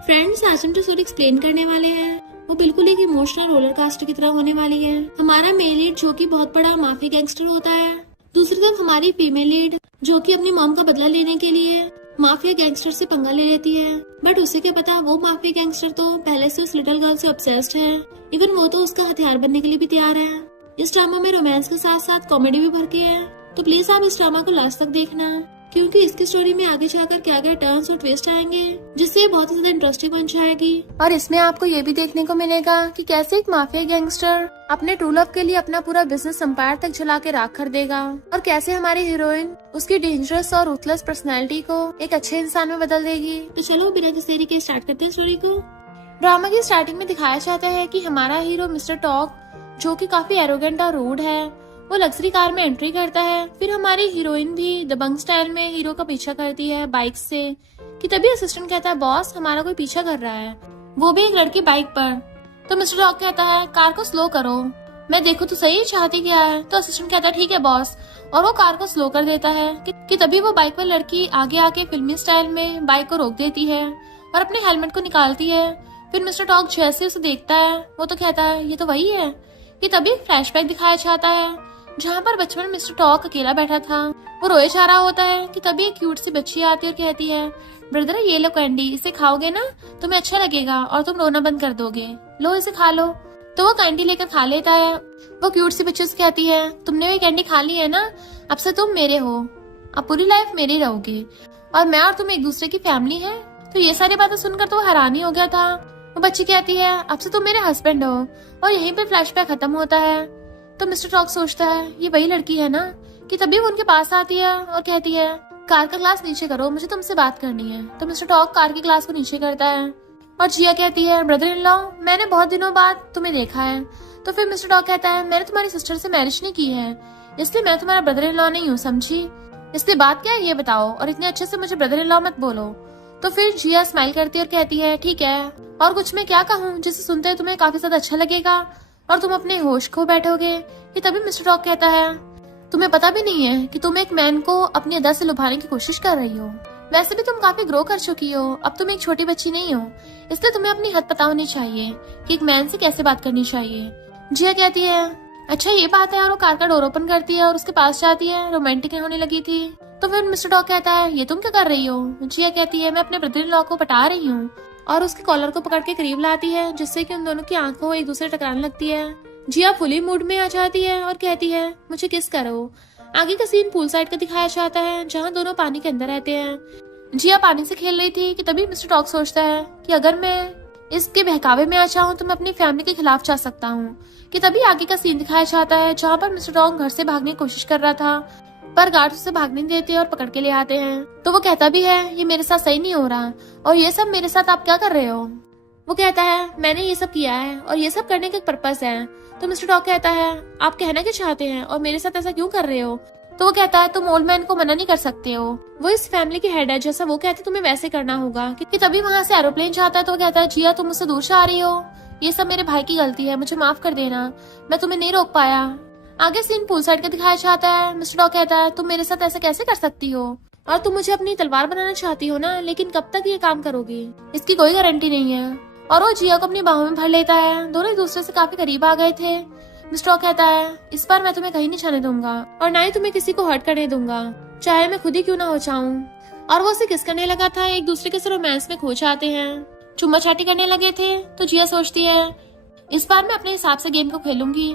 Friends, आज हम जो स्टोरी एक्सप्लेन करने वाले हैं वो बिल्कुल एक इमोशनल रोलर कास्टर की तरह होने वाली है। हमारा मेल लीड जो कि बहुत बड़ा माफिया गैंगस्टर होता है, दूसरी तरफ हमारी फीमेल लीड जो कि अपनी मॉम का बदला लेने के लिए माफिया गैंगस्टर से पंगा ले लेती है। बट उसे क्या पता वो माफिया गैंगस्टर तो पहले से उस लिटिल गर्ल से ऑब्सेस्ड है। इवन वो तो उसका हथियार बनने के लिए भी तैयार है। इस ड्रामा में रोमांस के साथ साथ कॉमेडी भी भर के है, तो प्लीज आप इस ड्रामा को लास्ट तक देखना, क्योंकि इसकी स्टोरी में आगे जाकर क्या क्या टर्न्स और ट्विस्ट आएंगे जिससे ये बहुत ही ज्यादा इंटरेस्टिंग बन जाएगी। और इसमें आपको ये भी देखने को मिलेगा कि कैसे एक माफिया गैंगस्टर अपने ट्रू लव के लिए अपना पूरा बिजनेस एम्पायर तक जला के राख कर देगा, और कैसे हमारी हीरोइन उसकी डेंजरस और रूथलेस पर्सनैलिटी को एक अच्छे इंसान में बदल देगी। तो चलो बिना किसी देरी के स्टार्ट करते हैं स्टोरी को। ड्रामा की स्टार्टिंग में दिखाया जाता है कि हमारा हीरो मिस्टर टॉक, जो कि काफी एरोगेंट और रूड है, वो लग्जरी कार में एंट्री करता है। फिर हमारी हीरोइन भी दबंग स्टाइल में हीरो का पीछा करती है बाइक से, कि तभी असिस्टेंट कहता है बॉस हमारा कोई पीछा कर रहा है, वो भी एक लड़की बाइक पर। तो मिस्टर टॉक कहता है कार को स्लो करो, मैं देखो तो सही चाहती क्या है। तो असिस्टेंट कहता है ठीक है बॉस, और वो कार को स्लो कर देता है कि तभी वो बाइक पर लड़की आगे आके फिल्मी स्टाइल में बाइक को रोक देती है और अपने हेलमेट को निकालती है। फिर मिस्टर टॉक जैसे उसे देखता है वो तो कहता है ये तो वही है। कि तभी फ्लैशबैक दिखाया जाता है जहाँ पर बचपन में मिस्टर टॉक अकेला बैठा था, वो रोए जा रहा होता है। कि तभी एक क्यूट सी बच्ची आती है और कहती है ब्रदर ये लो कैंडी, इसे खाओगे ना तुम्हें अच्छा लगेगा और तुम रोना बंद कर दोगे, लो इसे खा लो। तो वो कैंडी लेकर खा लेता है। वो क्यूट सी बच्ची से कहती है तुमने वो कैंडी खा ली है ना, अब से तुम मेरे हो, अब पूरी लाइफ मेरी रहोगी, और मैं और तुम एक दूसरे की फैमिली है। तो ये सारी बातें सुनकर तो वो हैरान ही हो गया था। वो बच्ची कहती है अब से तुम मेरे हस्बैंड हो, और यहीं पे फ्लैशबैक खत्म होता है। तो मिस्टर टॉक सोचता है ये वही लड़की है ना। कि तभी वो उनके पास आती है और कहती है कार का ग्लास नीचे करो, मुझे तुमसे बात करनी है। तो मिस्टर टॉक कार के ग्लास को नीचे करता है और जिया कहती है ब्रदर इन लॉ मैंने बहुत दिनों बाद तुम्हें देखा है। तो फिर मिस्टर टॉक कहता है मैंने तुम्हारी सिस्टर से मैरिज नहीं की है, इसलिए मैं तुम्हारा ब्रदर इन लॉ नहीं हूँ, समझी, इसलिए बात क्या है ये बताओ, और इतने अच्छे से मुझे ब्रदर इन लॉ मत बोलो। तो फिर जिया स्माइल करती है और कहती है ठीक है, और कुछ मैं क्या कहूँ जिसे सुनते ही तुम्हें काफी ज्यादा अच्छा लगेगा और तुम अपने होश खो बैठोगे। कि तभी मिस्टर टॉक कहता है तुम्हें पता भी नहीं है कि तुम एक मैन को अपनी अदा से लुभाने की कोशिश कर रही हो, वैसे भी तुम काफी ग्रो कर चुकी हो, अब तुम एक छोटी बच्ची नहीं हो, इसलिए तुम्हें अपनी हद पता होनी चाहिए कि एक मैन से कैसे बात करनी चाहिए। जिया कहती है अच्छा ये बात है, और वो कार का डोर ओपन करती है और उसके पास जाती है, रोमांटिक होने लगी थी। तो फिर मिस्टर टॉक कहता है ये तुम क्या कर रही हो। जिया कहती है मैं अपने ब्रदर इन लॉ को पटा रही हूँ, और उसके कॉलर को पकड़ के करीब लाती है जिससे कि उन दोनों की आंखों एक दूसरे टकराने लगती है। जिया फुली मूड में आ जाती है और कहती है मुझे किस करो। आगे का सीन पूल साइड का दिखाया जाता है जहाँ दोनों पानी के अंदर रहते हैं। जिया पानी से खेल रही थी कि तभी मिस्टर टॉक सोचता है कि अगर मैं इसके बहकावे में आ जाऊं तो मैं अपनी फैमिली के खिलाफ जा सकता हूँ। कि तभी आगे का सीन दिखाया जाता है जहाँ पर मिस्टर टॉक घर से भागने की कोशिश कर रहा था, पर गार्ड उसे भागने नहीं देते और पकड़ के ले आते हैं। तो वो कहता भी है ये मेरे साथ सही नहीं हो रहा, और ये सब मेरे साथ आप क्या कर रहे हो। वो कहता है मैंने ये सब किया है और ये सब करने का एक पर्पस है। तो मिस्टर टॉक कहता है आप कहना क्या चाहते हैं और मेरे साथ ऐसा क्यों कर रहे हो। तो वो कहता है तुम ओल्ड मैन को मना नहीं कर सकते हो, वो इस फैमिली के हेड है, जैसा वो कहते तुम्हें वैसे करना होगा। कि तभी वहाँ से एरोप्लेन जाता है। तो वो कहता है जिया तुम मुझसे दूर से आ रही हो, ये सब मेरे भाई की गलती है, मुझे माफ कर देना, मैं तुम्हें नहीं रोक पाया। आगे सीन पूल साइड का दिखाया जाता है। मिस्टर टॉक कहता है तुम मेरे साथ ऐसा कैसे कर सकती हो, और तुम मुझे अपनी तलवार बनाना चाहती हो ना, लेकिन कब तक ये काम करोगी, इसकी कोई गारंटी नहीं है। और वो जिया को अपनी बाहों में भर लेता है, दोनों एक दूसरे से काफी करीब आ गए थे। मिस्टर टॉक कहता है इस बार मैं तुम्हें कहीं नहीं जाने दूंगा, और ना ही तुम्हें किसी को हर्ट करने दूंगा, चाहे मैं खुद ही क्यों ना हो जाऊं। और वो उसे किस करने लगा था, एक दूसरे के साथ रोमांस में खो जाते हैं, चुम्मा चाटी करने लगे थे। तो जिया सोचती है इस बार मैं अपने हिसाब से गेम को खेलूंगी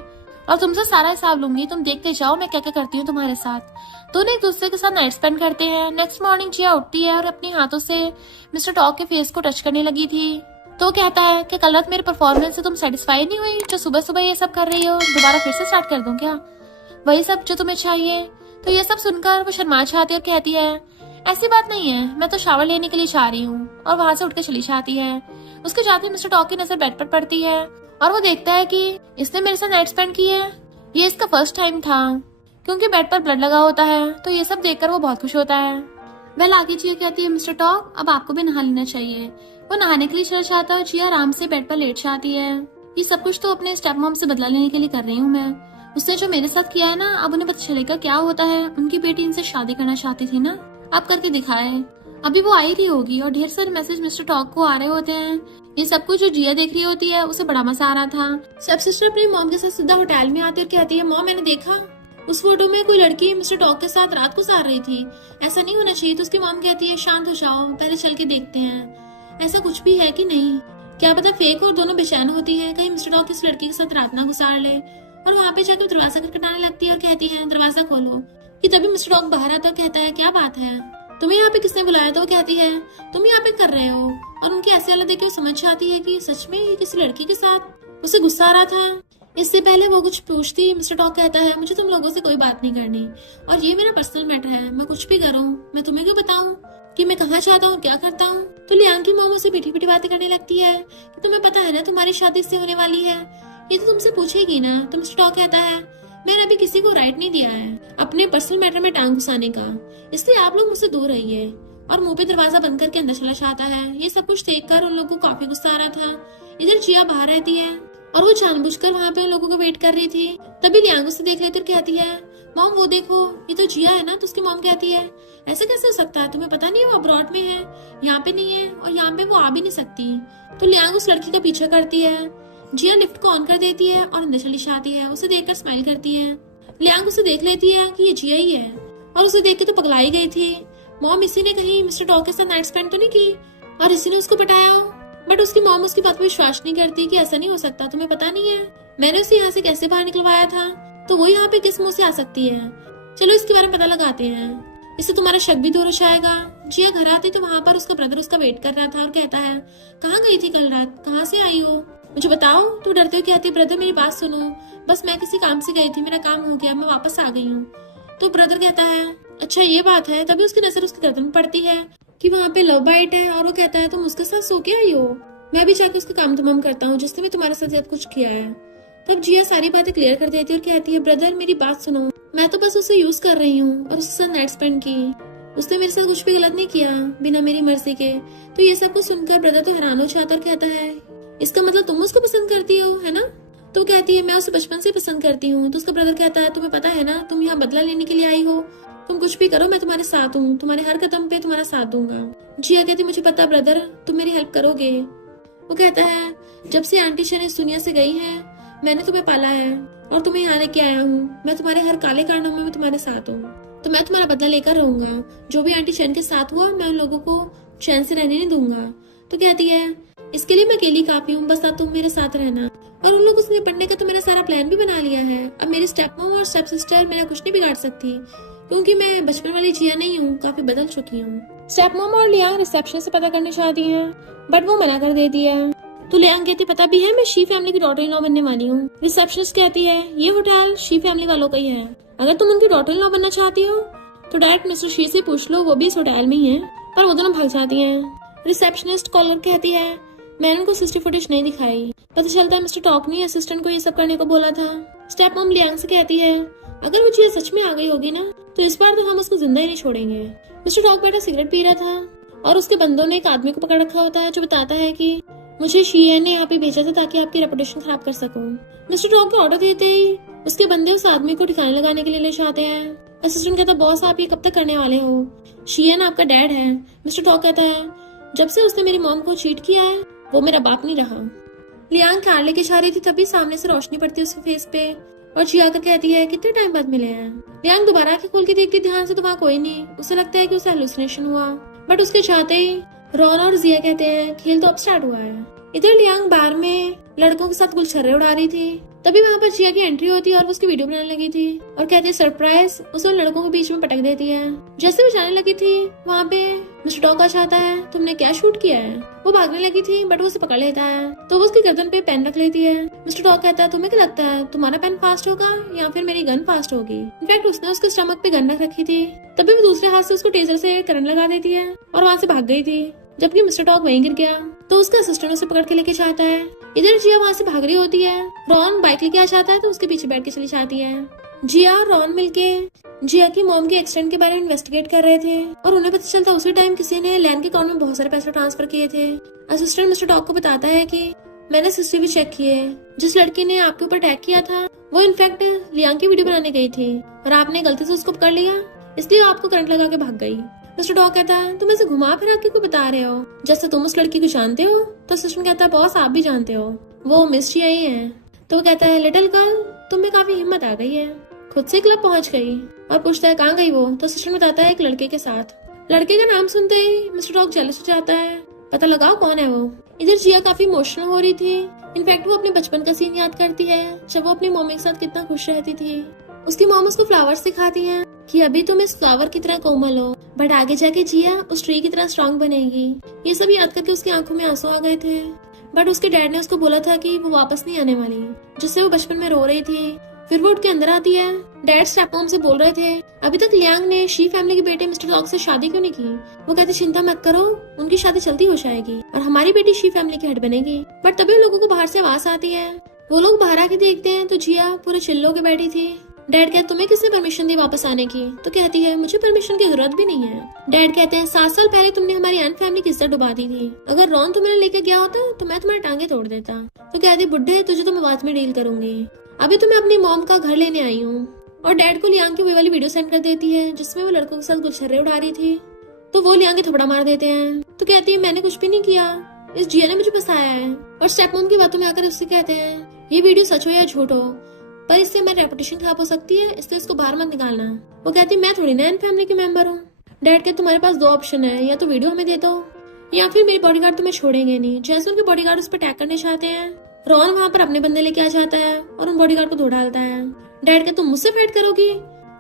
और तुमसे सारा हिसाब लूंगी, तुम देखते जाओ मैं क्या क्या करती हूँ तुम्हारे साथ। दोनों एक दूसरे के साथ नाइट स्पेंड करते हैं। नेक्स्ट मॉर्निंग जिया उठती है और अपने हाथों से मिस्टर टॉक के फेस को टच करने लगी थी। तो कहता है कि कल रात मेरे परफॉर्मेंस से तुम सेटिस्फाई नहीं हुई, जो सुबह सुबह ये सब कर रही हो, दोबारा फिर से स्टार्ट कर दूं क्या, वही सब जो तुम्हें चाहिए। तो ये सब सुनकर वो शर्मा जाती है और कहती है ऐसी बात नहीं है, मैं तो शावर लेने के लिए जा रही हूँ, और वहाँ से उठ के चली जाती है। उसके जाते मिस्टर टॉक की नजर बेड पर पड़ती है और वो देखता है कि इसने मेरे साथ नाइट स्पेंड की है, ये इसका फर्स्ट टाइम था, क्योंकि बेड पर ब्लड लगा होता है। तो ये सब देखकर वो बहुत खुश होता है। वह आगे जिया कहती है मिस्टर टॉक अब आपको भी नहा लेना चाहिए। वो नहाने के लिए चल जाता है और जिया आराम से बेड पर लेट जाती है। ये सब कुछ तो अपने स्टेप मॉम से बदला लेने के लिए कर रही हूँ मैं, उसने जो मेरे साथ किया है ना, अब उन्हें पता चलेगा क्या होता है। उनकी बेटी इनसे शादी करना चाहती थी ना, आप करके दिखाए। अभी वो आई रही होगी और ढेर सारे मैसेज मिस्टर टॉक को आ रहे होते हैं। ये सब कुछ जो जिया देख रही होती है उसे बड़ा मजा आ रहा था। सब सिस्टर अपनी मॉम के साथ सीधा होटल में आती और कहती है, मॉम मैंने देखा उस फोटो में कोई लड़की मिस्टर टॉक के साथ रात गुजार रही थी, ऐसा नहीं होना चाहिए। तो उसकी मॉम कहती है, शांत हो जाओ, पहले चल के देखते हैं ऐसा कुछ भी है कि नहीं, क्या पता फेक और दोनों बेचैन होती है, कहीं मिस्टर टॉक किसी लड़की के साथ रात ना गुजार ले। और वहाँ पे जाकर दरवाजा खटखटाने लगती है और कहती है, दरवाजा खोलो। कि तभी मिस्टर टॉक बाहर आता और कहता है, क्या बात है, तुम्हें यहाँ पे किसने बुलाया? तो वो कहती है, तुम यहाँ पे कर रहे हो। और उनकी ऐसी हालत देख के वो समझ जाती है कि सच में ये किसी लड़की के साथ उसे गुस्सा आ रहा था। इससे पहले वो कुछ पूछती, मिस्टर टॉक कहता है, मुझे तुम लोगों से कोई बात नहीं करनी और ये मेरा पर्सनल मैटर है, मैं कुछ भी करूँ मैं तुम्हें क्यों बताऊँ कि मैं कहाँ चाहता हूँ क्या करता हूँ। तो लियांग की मोमो से मीठी मीठी बातें करने लगती है कि तुम्हें पता है ना तुम्हारी शादी इससे होने वाली है, ये तो तुमसे पूछेगी ना। तो मिस्टर टॉक कहता है, मैंने अभी किसी को राइट नहीं दिया है अपने पर्सनल मैटर में टांग घुसाने का, इसलिए आप लोग मुझसे दूर रहिए। और मुंह पे दरवाजा बंद करके अंदर चला जाता है। ये सब कुछ देखकर उन लोगों को काफी गुस्सा आ रहा था। इधर जिया बाहर रहती है और वो जानबूझकर वहाँ पे उन लोगों को वेट कर रही थी। तभी लियांग उसे देख लेकर कहती है, मॉम वो देखो ये तो जिया है ना। तो उसकी मॉम कहती है, ऐसे कैसे हो सकता है, तुम्हें पता नहीं है वो अब्रॉड में है, यहाँ पे नहीं है और यहाँ पे वो आ भी नहीं सकती। तो लियांग उस लड़की का पीछा करती है। जिया लिफ्ट को ऑन कर देती है और अंदर चली जाती है। उसे देखकर स्माइल करती है। लियांग उसे देख लेती है कि ये जिया ही है और उसे देख के तो पगलाई गई थी। मॉम इसी ने कहीं मिस्टर टॉक के साथ नाइट स्पेंड तो नहीं की और इसी ने उसको पटाया हो। बट उसकी मॉम उसकी बात पर विश्वास नहीं करती कि ऐसा नहीं हो सकता, तुम्हें पता नहीं है मैंने उसे यहाँ से कैसे बाहर निकलवाया था, तो वो यहाँ पे किस मुंह से आ सकती है। चलो इसके बारे में पता लगाते हैं, इससे तुम्हारा शक भी दूर हो जाएगा। जिया घर आती तो वहाँ पर उसका ब्रदर उसका वेट कर रहा था और कहता है, कहाँ गई थी कल रात, कहाँ से आई हो, मुझे बताओ। तो डरते हुए कहती है, ब्रदर मेरी बात सुनो, बस मैं किसी काम से गई थी, मेरा काम हो गया, मैं वापस आ गई हूँ। तो ब्रदर कहता है, अच्छा ये बात है। तभी उसकी नजर उसके गर्दन में पड़ती है कि वहाँ पे लव बाइट है और वो कहता है, तुम उसके साथ सो के आई हो, मैं भी जाके उसका काम तमाम करता हूँ जिसने भी तुम्हारे साथ ज्यादा कुछ किया है। तब जिया सारी बातें क्लियर कर देती है और कहती है, ब्रदर मेरी बात सुनो, मैं तो बस उसे यूज कर रही हूँ और उसके साथ नाइट स्पेंड की, उसने मेरे साथ कुछ भी गलत नहीं किया बिना मेरी मर्जी के। तो ये सब कुछ सुनकर ब्रदर तो हैरान हो जाता और कहता है, इसका मतलब तुम उसको पसंद करती हो है ना। तो कहती है, मैं उसे बचपन से पसंद करती हूँ। तो उसका ब्रदर कहता है, तुम्हें पता है ना तुम यहाँ बदला लेने के लिए आई हो, तुम कुछ भी करो मैं तुम्हारे साथ हूँ, तुम्हारे हर कदम पे तुम्हारा साथ दूंगा। जिया कहती, मुझे पता ब्रदर तुम मेरी हेल्प करोगे। वो कहता है, जब से आंटी शन इस दुनिया से गई है मैंने तुम्हें पाला है और तुम्हें यहाँ लेके आया हूँ, मैं तुम्हारे हर काले कारणों में तुम्हारे साथ हूँ, तो मैं तुम्हारा बदला लेकर रहूंगा। जो भी आंटी शन के साथ हुआ मैं उन लोगों को चैन से रहने नहीं दूंगा। तो कहती है, इसके लिए मैं अकेली काफी हूँ, बस अब तुम मेरे साथ रहना। और उन लोगों से निपटने का तो मेरा सारा प्लान भी बना लिया है। अब मेरी स्टेप मॉम और स्टेप सिस्टर मेरा कुछ नहीं बिगाड़ सकती, क्योंकि मैं बचपन वाली जिया नहीं हूँ, काफी बदल चुकी हूँ। स्टेप मॉम और लियांग रिसेप्शन से पता करनी चाहती है बट वो मना कर देती है। तो लियांग कहती, पता भी है मैं शी फैमिली की डॉटर इन लॉ बनने वाली हूँ। रिसेप्शनिस्ट कहती है, ये होटल शी फैमिली वालों का ही है, अगर तुम उनकी डॉटर इन लॉ बनना चाहती हो तो डायरेक्ट मिस्टर शी से पूछ लो, वो भी इस होटल में ही है। पर वो दोनों भाग जाती है। रिसेप्शनिस्ट कॉलर कहती है, मैंने उनको सिस्टर फुटेज नहीं दिखाई, पता चलता है मिस्टर टॉक ने असिस्टेंट को ये सब करने को बोला था। स्टेप मॉम लियांग से कहती है, अगर वो चीज सच में आ गई होगी ना तो इस बार तो हम उसको जिंदा ही नहीं छोड़ेंगे। मिस्टर टॉक बेटा सिगरेट पी रहा था और उसके बंदों ने एक आदमी को पकड़ रखा होता है जो बताता है कि मुझे शीएन ने यहाँ पे भेजा था ताकि आपकी रेपुटेशन खराब कर सकूं। मिस्टर टॉक के ऑर्डर देते ही उसके बंदे उस आदमी को ठिकाने लगाने के लिए ले जाते हैं। असिस्टेंट कहता, बॉस आप ये कब तक करने वाले हो, शीएन आपका डैड है। मिस्टर टॉक कहता है, जब से उसने मेरी मॉम को चीट किया है वो मेरा बाप नहीं रहा। लियांग कार लेके जा रही थी तभी सामने से रोशनी पड़ती है उसके फेस पे और जिया का कहती है, कितने टाइम बाद मिले हैं। लियांग दोबारा आंखें खोल के देखती ध्यान से तो वहाँ कोई नहीं। उसे लगता है कि उसे हेलुसिनेशन हुआ, बट उसके चाहते ही रॉन और जिया कहते हैं, खेल तो अब स्टार्ट हुआ है। इधर लियांग बार में लड़कों के साथ गुलछर्रे उड़ा रही थी। तभी वहाँ पर जिया की एंट्री होती है और वो उसकी वीडियो बनाने लगी थी और कहती है सरप्राइज, उसे उन लड़कों के बीच में पटक देती है। जैसे वो जाने लगी थी वहाँ पे मिस्टर टॉक आ जाता है, तुमने क्या शूट किया है। वो भागने लगी थी बट वो उसे पकड़ लेता है तो वो उसकी गर्दन पे पेन रख लेती है। मिस्टर टॉक कहता है, तुम्हें क्या लगता है तुम्हारा पेन फास्ट होगा या फिर मेरी गन फास्ट होगी। इनफैक्ट उसने उसके स्टमक पे गन रख रखी थी। तभी वो दूसरे हाथ से उसको टेजर से करंट लगा देती है और वहाँ से भाग गई थी। जबकि मिस्टर टॉक वहीं गिर गया तो उसका असिस्टेंट उसे पकड़ के लेके जाता है। इधर जिया वहाँ से भाग रही होती है। रॉन बाइक लेके आ जाता है तो उसके पीछे बैठ के चली जाती है। जिया और रॉन मिलके जिया की मॉम के एक्सीडेंट के बारे में इन्वेस्टिगेट कर रहे थे और उन्हें पता चलता उसी टाइम किसी ने लैन के अकाउंट में बहुत सारे पैसे ट्रांसफर किए थे। असिस्टेंट मिस्टर टॉक को बताता है कि मैंने सीसीटीवी चेक किए, जिस लड़की ने आपके ऊपर अटैक किया था वो इनफैक्ट लियांग की वीडियो बनाने गई थी और आपने गलती से उसको पकड़ लिया, इसलिए आपको करंट लगा के भाग गई। मिस्टर डॉग कहता है तुम ऐसे घुमा फिरा के क्यों बता रहे हो, जैसे तुम उस लड़की को जानते हो। तो असिस्टेंट कहता है बॉस आप भी जानते हो, वो मिस जिया ही है। तो वो कहता है लिटिल गर्ल तुम में काफी हिम्मत आ गई है, खुद से क्लब पहुंच गई। और पूछता है कहाँ गई वो। तो असिस्टेंट बताता है एक लड़के के साथ। लड़के का नाम सुनते ही मिस्टर डॉग जेलस हो जाता है, पता लगाओ कौन है वो। इधर जिया काफी इमोशनल हो रही थी। इनफैक्ट वो अपने बचपन का सीन याद करती है जब वो अपनी मम्मी के साथ कितना खुश रहती थी। उसकी मॉम उसको फ्लावर्स सिखाती है कि अभी तुम इस फ्लावर की तरह कोमल हो, बट आगे जाके जिया उस ट्री की तरह स्ट्रांग बनेगी। ये सब याद करके उसकी आंखों में आंसू आ गए थे। बट उसके डैड ने उसको बोला था कि वो वापस नहीं आने वाली, जिससे वो बचपन में रो रही थी। फिर वो उठ के अंदर आती है। डैड स्टेपमॉम से बोल रहे थे अभी तक लियांग ने शी फैमिली के बेटे मिस्टर डॉग से शादी क्यों नहीं की। वो कहते चिंता मत करो, उनकी शादी जल्दी हो जाएगी और हमारी बेटी शी फैमिली की हेड बनेगी। बट तभी उन लोगों को बाहर से आवाज आती है। वो लोग बाहर आके देखते हैं तो जिया पूरे चिल्लो के बैठी थी। डैड कहते तुम्हें किसने परमिशन दी वापस आने की। तो कहती है मुझे परमिशन की जरूरत भी नहीं है। डैड कहते हैं 7 साल पहले तुमने हमारी एन फैमिली की इज्जत डुबा दी थी, अगर रॉन तुम्हें लेके गया होता तो मैं तुम्हारी टांगे तोड़ देता। तो कहती बुड्ढे तुझे तो मैं बाद में डील करूंगी, अभी तो मैं अपनी मॉम का घर लेने आई हूँ। और डैड को लियांग की वो वाली वीडियो सेंड कर देती है जिसमें वो लड़कों के साथ गुलछर्रे उड़ा रही थी। तो वो लियांग के थपड़ा मार देते हैं। तो कहती है मैंने कुछ भी नहीं किया, इस जिया ने मुझे फंसाया है। और स्टेपमॉम की बातों में आकर उससे कहते हैं ये वीडियो सच हो या झूठ हो, पर इससे मेरी रेपुटेशन खराब हो सकती है, इसलिए इसको बाहर मत निकालना। वो कहती मैं थोड़ी ना एन फैमिली के मेंबर हूँ। डैड कहते तुम्हारे पास 2 ऑप्शन है, या तो वीडियो हमें दे दो या फिर मेरे बॉडीगार्ड तुम्हें छोड़ेंगे नहीं। जैसे उनके बॉडीगार्ड उस पर अटैक करने चाहते हैं, रॉन वहाँ पर अपने बंदे लेके आ जाता है और उन बॉडीगार्ड को धो डालता है। डैड कहते तुम मुझसे फाइट करोगी।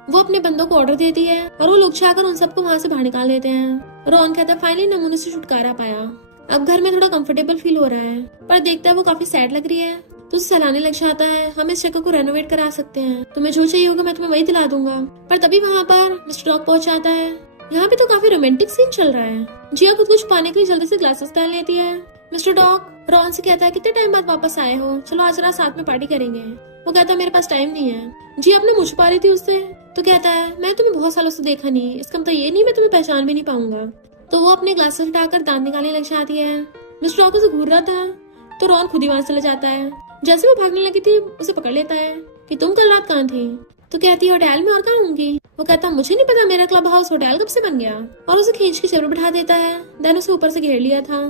वो अपने बंदों को ऑर्डर देती है और वो लोग चाहकर उन सबको वहाँ से बाहर निकाल देते हैं। रॉन कहता है फाइनली नमूने से छुटकारा पाया, अब घर में थोड़ा कंफर्टेबल फील हो रहा है। पर देखता है वो काफी सैड लग रही है तो उसे सहलाने लग जाता है हम इस जगह को रेनोवेट करा सकते हैं, तुम्हें जो चाहिए होगा मैं तुम्हें वही दिला दूंगा। पर तभी वहाँ पर मिस्टर डॉग पहुंच जाता है। यहाँ पे तो काफी रोमांटिक सीन चल रहा है। जिया खुद कुछ पाने के लिए जल्दी से ग्लासेस डाल लेती है। मिस्टर डॉग रॉन से कहता है कितने टाइम बाद वापस आए हो, चलो आज रात साथ में पार्टी करेंगे। वो कहता है मेरे पास टाइम नहीं है। जिया अपना मुझ पा रही थी उससे। तो कहता है मैं तुम्हें बहुत सालों से देखा नहीं, इसका मतलब ये नहीं मैं तुम्हें पहचान भी नहीं पाऊंगा। तो वो अपने ग्लासेस हटाकर दांत निकालने लग जाती है। मिस्टर डॉग उसे घूर रहा था तो रॉन खुद ही वहां चला जाता है। जैसे वो भागने लगी थी उसे पकड़ लेता है कि तुम कल रात कहाँ थी। तो कहती है होटल में, और कहाँ होंगी। वो कहता मुझे नहीं पता, मेरा क्लब हाउस होटल कब से बन गया। और उसे खींच के चेयर पर बिठा देता है। देन उसे ऊपर से घेर लिया था।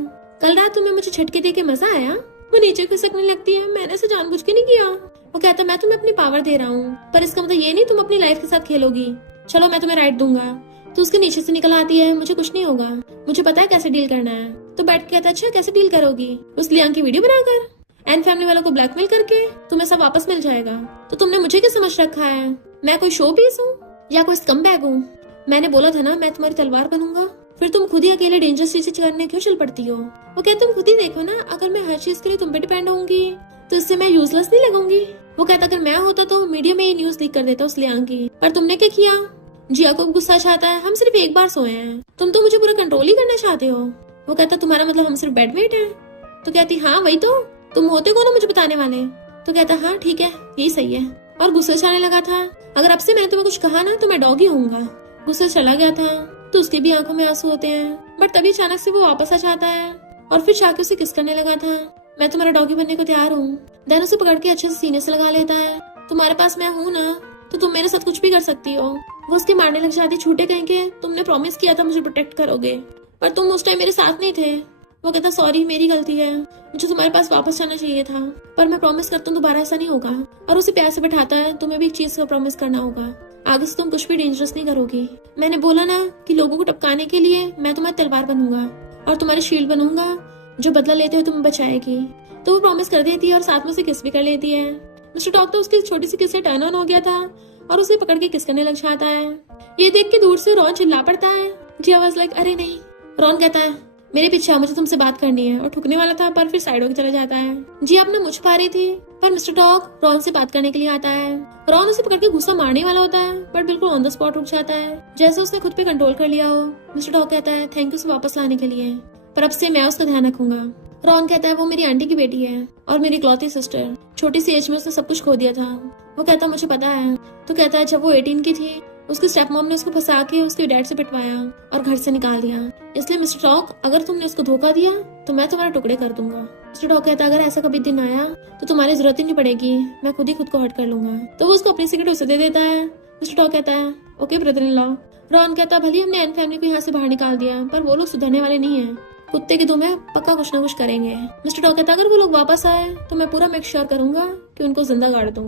कल रात तुम्हें मुझे झटके दे के मजा आया। वो नीचे खिसकने लगती है, मैंने इसे जानबूझ के नहीं किया। वो कहता मैं तुम्हें अपनी पावर दे रहा हूँ, पर इसका मतलब ये नहीं तुम अपनी लाइफ के साथ खेलोगी, चलो मैं तुम्हें राइट दूंगा। तो उसके नीचे से निकल आती है मुझे कुछ नहीं होगा, मुझे पता है कैसे डील करना है। तो बैठ के कहता अच्छा कैसे डील करोगी, उस लियांग की वीडियो बनाकर एन फैमिली वालों को ब्लैकमेल करके तुम्हें सब वापस मिल जाएगा। तो तुमने मुझे क्या समझ रखा है, मैं कोई शो पीस हूँ या कोई स्कमबैग हूँ। मैंने बोला था ना मैं तुम्हारी तलवार बनूंगा, फिर तुम खुद ही अकेले डेंजरस चीजें करने क्यों चल पड़ती हो। वो कहते तुम खुद ही देखो ना, अगर मैं हर चीज के लिए तुम पे डिपेंड होंगी तो इससे मैं यूजलेस नहीं लगूंगी। वो कहता अगर मैं होता तो मीडिया में ये न्यूज लीक कर देता उस लियांग की, पर तुमने क्या किया। जिया को गुस्सा चाहता है, हम सिर्फ एक बार सोए हैं, तुम तो मुझे पूरा कंट्रोल ही करना चाहते हो। वो कहता तुम्हारा मतलब हम सिर्फ बेडमेट है। तो कहती हाँ वही तो, तुम होते कौन हो मुझे बताने वाले। तो कहता हाँ ठीक है यही सही है। और गुस्सा छाने लगा था, अगर अब से मैंने तुम्हें कुछ कहा ना तो मैं डॉग ही होऊंगा। गुस्सा चला गया था तो उसकी भी आंखों में आंसू होते हैं। बट तभी अचानक से वो वापस आ जाता है और फिर जाके उसे किस करने लगा था। मैं तुम्हारा डॉगी बनने को तैयार हूँ। देन उसे पकड़ के अच्छे से सीने से लगा लेता है। तुम्हारे पास मैं हूँ ना, तो तुम मेरे साथ कुछ भी कर सकती हो। वो उसके मारने लग जाती, छूटे कहीं के, तुमने प्रॉमिस किया था मुझे प्रोटेक्ट करोगे, पर तुम उस टाइम मेरे साथ नहीं थे। वो कहता सॉरी मेरी गलती है, मुझे तुम्हारे पास वापस जाना चाहिए था, पर मैं प्रॉमिस करता हूँ दोबारा ऐसा नहीं होगा। और उसे प्यार से बैठाता है, तुम्हें भी एक चीज का प्रॉमिस करना होगा, आगे से तुम कुछ भी डेंजरस नहीं करोगी। मैंने बोला ना कि लोगों को टपकाने के लिए मैं तुम्हारी तलवार बनूंगा और तुम्हारी शील्ड बनूंगा जो बदला लेते हुए तुम्हें बचाएगी। तो वो प्रॉमिस कर देती है और साथ में उसे किस भी कर लेती है। मिस्टर डॉग तो उसकी छोटी सी किस से टर्न ऑन हो गया था और उसे पकड़ के किस करने लग जाता है। ये देख के दूर से रॉन चिल्ला पड़ता है। जिया वाज लाइक अरे नहीं। रॉन कहता है मेरे पीछे आ, मुझे तुमसे बात करनी है, और ठुकने वाला था पर फिर साइड होकर चला जाता है। जिया अपना मुझ पा रही थी पर मिस्टर डॉग रॉन से बात करने के लिए आता है। रॉन उसे पकड़ के गुस्सा मारने वाला होता है बट बिल्कुल ऑन द स्पॉट रुक जाता है, जैसे उसने खुद पे कंट्रोल कर लिया हो। मिस्टर डॉग कहता है थैंक यू उसे वापस लाने के लिए, पर अब से मैं उसका ध्यान रखूंगा। रॉन कहता है वो मेरी आंटी की बेटी है और मेरी इकलौती सिस्टर, छोटी सी एज में उसने सब कुछ खो दिया था। वो कहता मुझे पता है। तो कहता है जब वो 18 की थी उसकी स्टेप मॉम ने उसको फंसा के उसके डैड से पिटवाया और घर से निकाल दिया, इसलिए मिस्टर डॉग अगर तुमने उसको धोखा दिया तो मैं तुम्हारे टुकड़े कर दूंगा। मिस्टर डॉग कहता है अगर ऐसा कभी दिन आया तो तुम्हारी जरूरत ही नहीं पड़ेगी, मैं खुद ही खुद को हर्ट कर लूंगा। तो वो उसको अपनी सिगरेट उसे दे देता है। मिस्टर डॉग कहता है okay brother in law. Ron कहता भले हमने एन फैमिली को यहाँ से बाहर निकाल दिया पर वो लोग सुधरने वाले नहीं है। कुत्ते की दुम है, पक्का कुछ ना कुछ करेंगे। मिस्टर डॉग कहता अगर वो लोग वापस आए तो मैं पूरा मेक श्योर करूंगा कि उनको जिंदा गाड़ दूं।